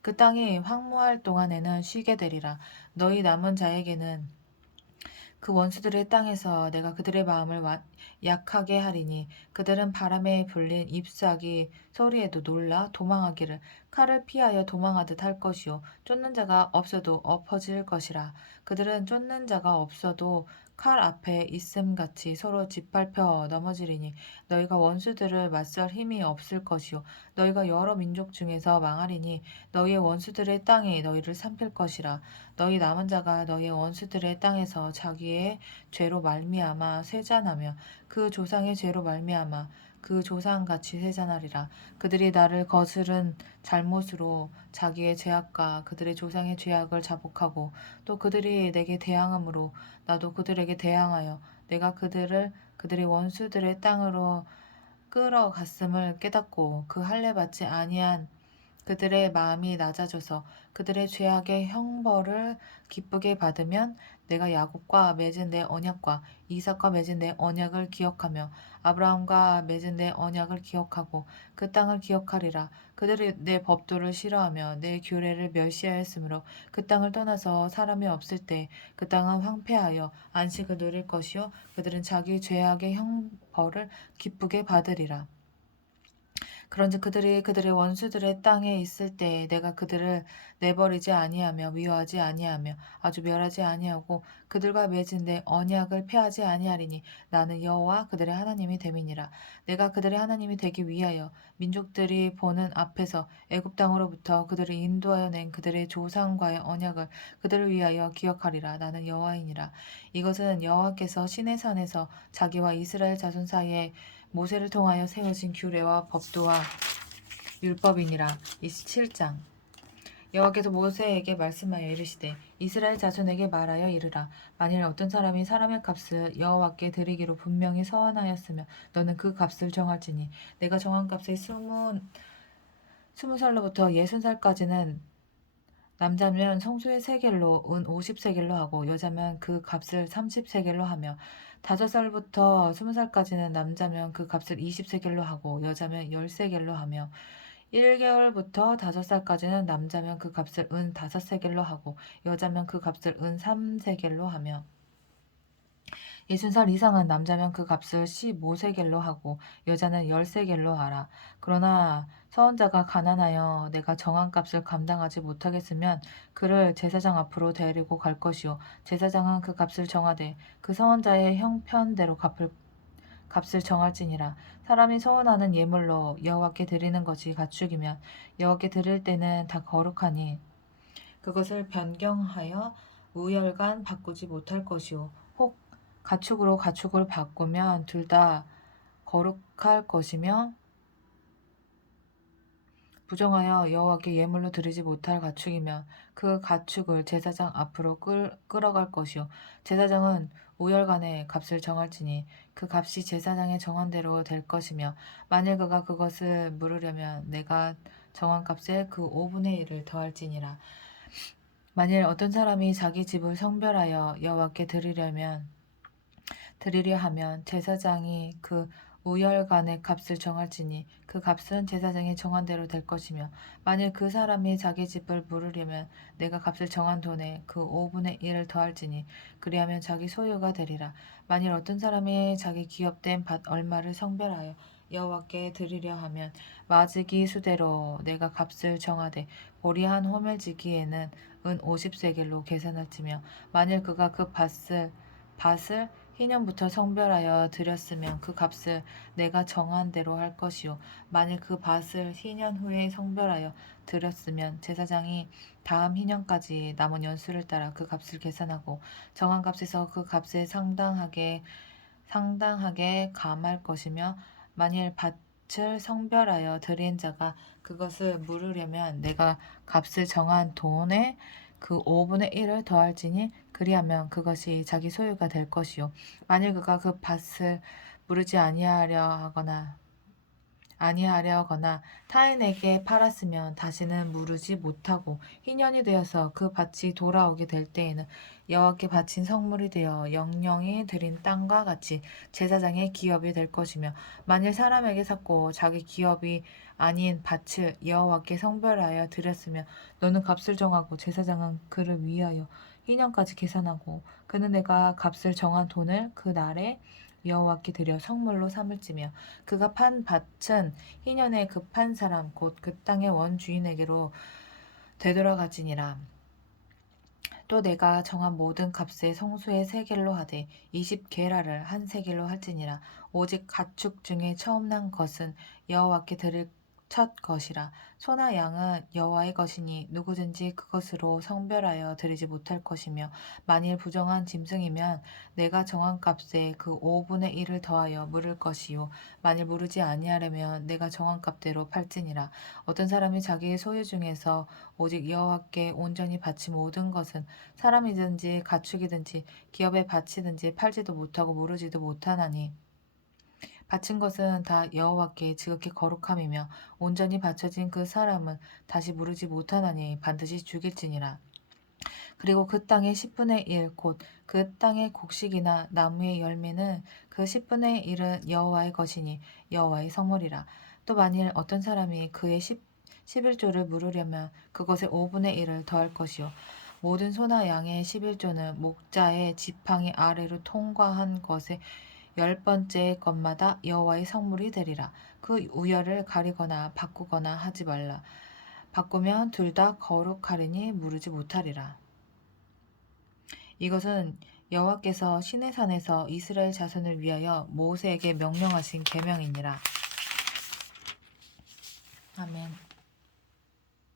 그 땅이 황무할 동안에는 쉬게 되리라. 너희 남은 자에게는 그 원수들의 땅에서 내가 그들의 마음을 약하게 하리니 그들은 바람에 불린 잎사귀 소리에도 놀라 도망하기를 칼을 피하여 도망하듯 할 것이요 쫓는 자가 없어도 엎어질 것이라. 그들은 쫓는 자가 없어도 칼 앞에 있음같이 서로 짓밟혀 넘어지리니 너희가 원수들을 맞설 힘이 없을 것이요 너희가 여러 민족 중에서 망하리니 너희의 원수들의 땅이 너희를 삼킬 것이라. 너희 남은 자가 너희의 원수들의 땅에서 자기의 죄로 말미암아 쇠잔하며 그 조상의 죄로 말미암아 그 조상같이 쇠잔하리라. 그들이 나를 거스른 잘못으로 자기의 죄악과 그들의 조상의 죄악을 자복하고 또 그들이 내게 대항함으로 나도 그들에게 대항하여 내가 그들의 원수들의 땅으로 끌어갔음을 깨닫고 그 할례 받지 아니한 그들의 마음이 낮아져서 그들의 죄악의 형벌을 기쁘게 받으면 내가 야곱과 맺은 내 언약과 이삭과 맺은 내 언약을 기억하며 아브라함과 맺은 내 언약을 기억하고 그 땅을 기억하리라. 그들이 내 법도를 싫어하며 내 규례를 멸시하였으므로 그 땅을 떠나서 사람이 없을 때 그 땅은 황폐하여 안식을 누릴 것이요 그들은 자기 죄악의 형벌을 기쁘게 받으리라. 그런즉 그들이 그들의 원수들의 땅에 있을 때에 내가 그들을 내버리지 아니하며 미워하지 아니하며 아주 멸하지 아니하고 그들과 맺은 내 언약을 폐하지 아니하리니 나는 여호와 그들의 하나님이 됨이니라. 내가 그들의 하나님이 되기 위하여 민족들이 보는 앞에서 애굽 땅으로부터 그들을 인도하여 낸 그들의 조상과의 언약을 그들을 위하여 기억하리라. 나는 여호와이니라. 이것은 여호와께서 시내산에서 자기와 이스라엘 자손 사이에 모세를 통하여 세워진 규례와 법도와 율법이니라. 27장. 여호와께서 모세에게 말씀하여 이르시되 이스라엘 자손에게 말하여 이르라. 만일 어떤 사람이 사람의 값을 여호와께 드리기로 분명히 서원하였으면 너는 그 값을 정할지니 내가 정한 값의 20살로부터 60살까지는 남자면 성수의 세겔로 은 50세겔로 하고 여자면 그 값을 30세겔로 하며 5살부터 20살까지는 남자면 그 값을 20세겔로 하고 여자면 10세겔로 하며 1개월부터 5살까지는 남자면 그 값을 은 5세겔로 하고 여자면 그 값을 은 3세겔로 하며 60살 이상은 남자면 그 값을 15세겔로 하고 여자는 10세겔로 하라. 그러나 서원자가 가난하여 내가 정한 값을 감당하지 못하겠으면 그를 제사장 앞으로 데리고 갈 것이요 제사장은 그 값을 정하되 그 서원자의 형편대로 값을 정할지니라. 사람이 서원하는 예물로 여호와께 드리는 것이 가축이면 여호와께 드릴 때는 다 거룩하니 그것을 변경하여 우열간 바꾸지 못할 것이요 혹 가축으로 가축을 바꾸면 둘 다 거룩할 것이며 부정하여 여호와께 예물로 드리지 못할 가축이면 그 가축을 제사장 앞으로 끌어갈 것이요 제사장은 우열간의 값을 정할지니 그 값이 제사장의 정한 대로 될 것이며 만일 그가 그것을 물으려면 내가 정한 값에 그 5분의 1을 더할지니라. 만일 어떤 사람이 자기 집을 성별하여 여호와께 드리려 하면 제사장이 그 우열간의 값을 정할지니 그 값은 제사장이 정한 대로 될 것이며 만일 그 사람이 자기 집을 물으려면 내가 값을 정한 돈에 그 5분의 1을 더할지니 그리하면 자기 소유가 되리라. 만일 어떤 사람이 자기 기업된 밭 얼마를 성별하여 여호와께 드리려 하면 마즈기 수대로 내가 값을 정하되 보리한 호멜지기에는 은 50세겔로 계산할지며 만일 그가 그 밭을 희년부터 성별하여 드렸으면 그 값을 내가 정한 대로 할 것이요 만일 그 밭을 희년 후에 성별하여 드렸으면 제사장이 다음 희년까지 남은 연수를 따라 그 값을 계산하고 정한 값에서 그 값에 상당하게 감할 것이며 만일 밭을 성별하여 드린 자가 그것을 물으려면 내가 값을 정한 돈에 그 5분의 1을 더할지니 그리하면 그것이 자기 소유가 될 것이요 만일 그가 그 밭을 물으지 아니하려거나 타인에게 팔았으면 다시는 무르지 못하고 희년이 되어서 그 밭이 돌아오게 될 때에는 여호와께 바친 성물이 되어 영영이 드린 땅과 같이 제사장의 기업이 될 것이며 만일 사람에게 샀고 자기 기업이 아닌 밭을 여호와께 성별하여 드렸으면 너는 값을 정하고 제사장은 그를 위하여 희년까지 계산하고 그는 내가 값을 정한 돈을 그 날에 여호와께 드려 성물로 삼을지며 그가 판 밭은 희년에 그 판 사람 곧 그 땅의 원주인에게로 되돌아가지니라. 또 내가 정한 모든 값의 성수의 세겔로 하되 20게라를 한 세겔로 할지니라. 오직 가축 중에 처음 난 것은 여호와께 드릴 첫 것이라. 소나 양은 여호와의 것이니 누구든지 그것으로 성별하여 드리지 못할 것이며 만일 부정한 짐승이면 내가 정한 값에 그 5분의 1을 더하여 물을 것이요 만일 물으지 아니하려면 내가 정한 값대로 팔지니라. 어떤 사람이 자기의 소유 중에서 오직 여호와께 온전히 바친 모든 것은 사람이든지 가축이든지 기업에 바치든지 팔지도 못하고 무르지도 못하나니 바친 것은 다 여호와께 지극히 거룩함이며 온전히 바쳐진 그 사람은 다시 무르지 못하나니 반드시 죽일지니라. 그리고 그 땅의 10분의 1, 곧 그 땅의 곡식이나 나무의 열매는 그 10분의 1은 여호와의 것이니 여호와의 성물이라. 또 만일 어떤 사람이 그의 11조를 물으려면 그것의 5분의 1을 더할 것이요. 모든 소나 양의 11조는 목자의 지팡이 아래로 통과한 것의 10번째 것마다 여호와의 성물이 되리라. 그 우열을 가리거나 바꾸거나 하지 말라. 바꾸면 둘 다 거룩하리니 무르지 못하리라. 이것은 여호와께서 시내산에서 이스라엘 자손을 위하여 모세에게 명령하신 계명이니라. 아멘.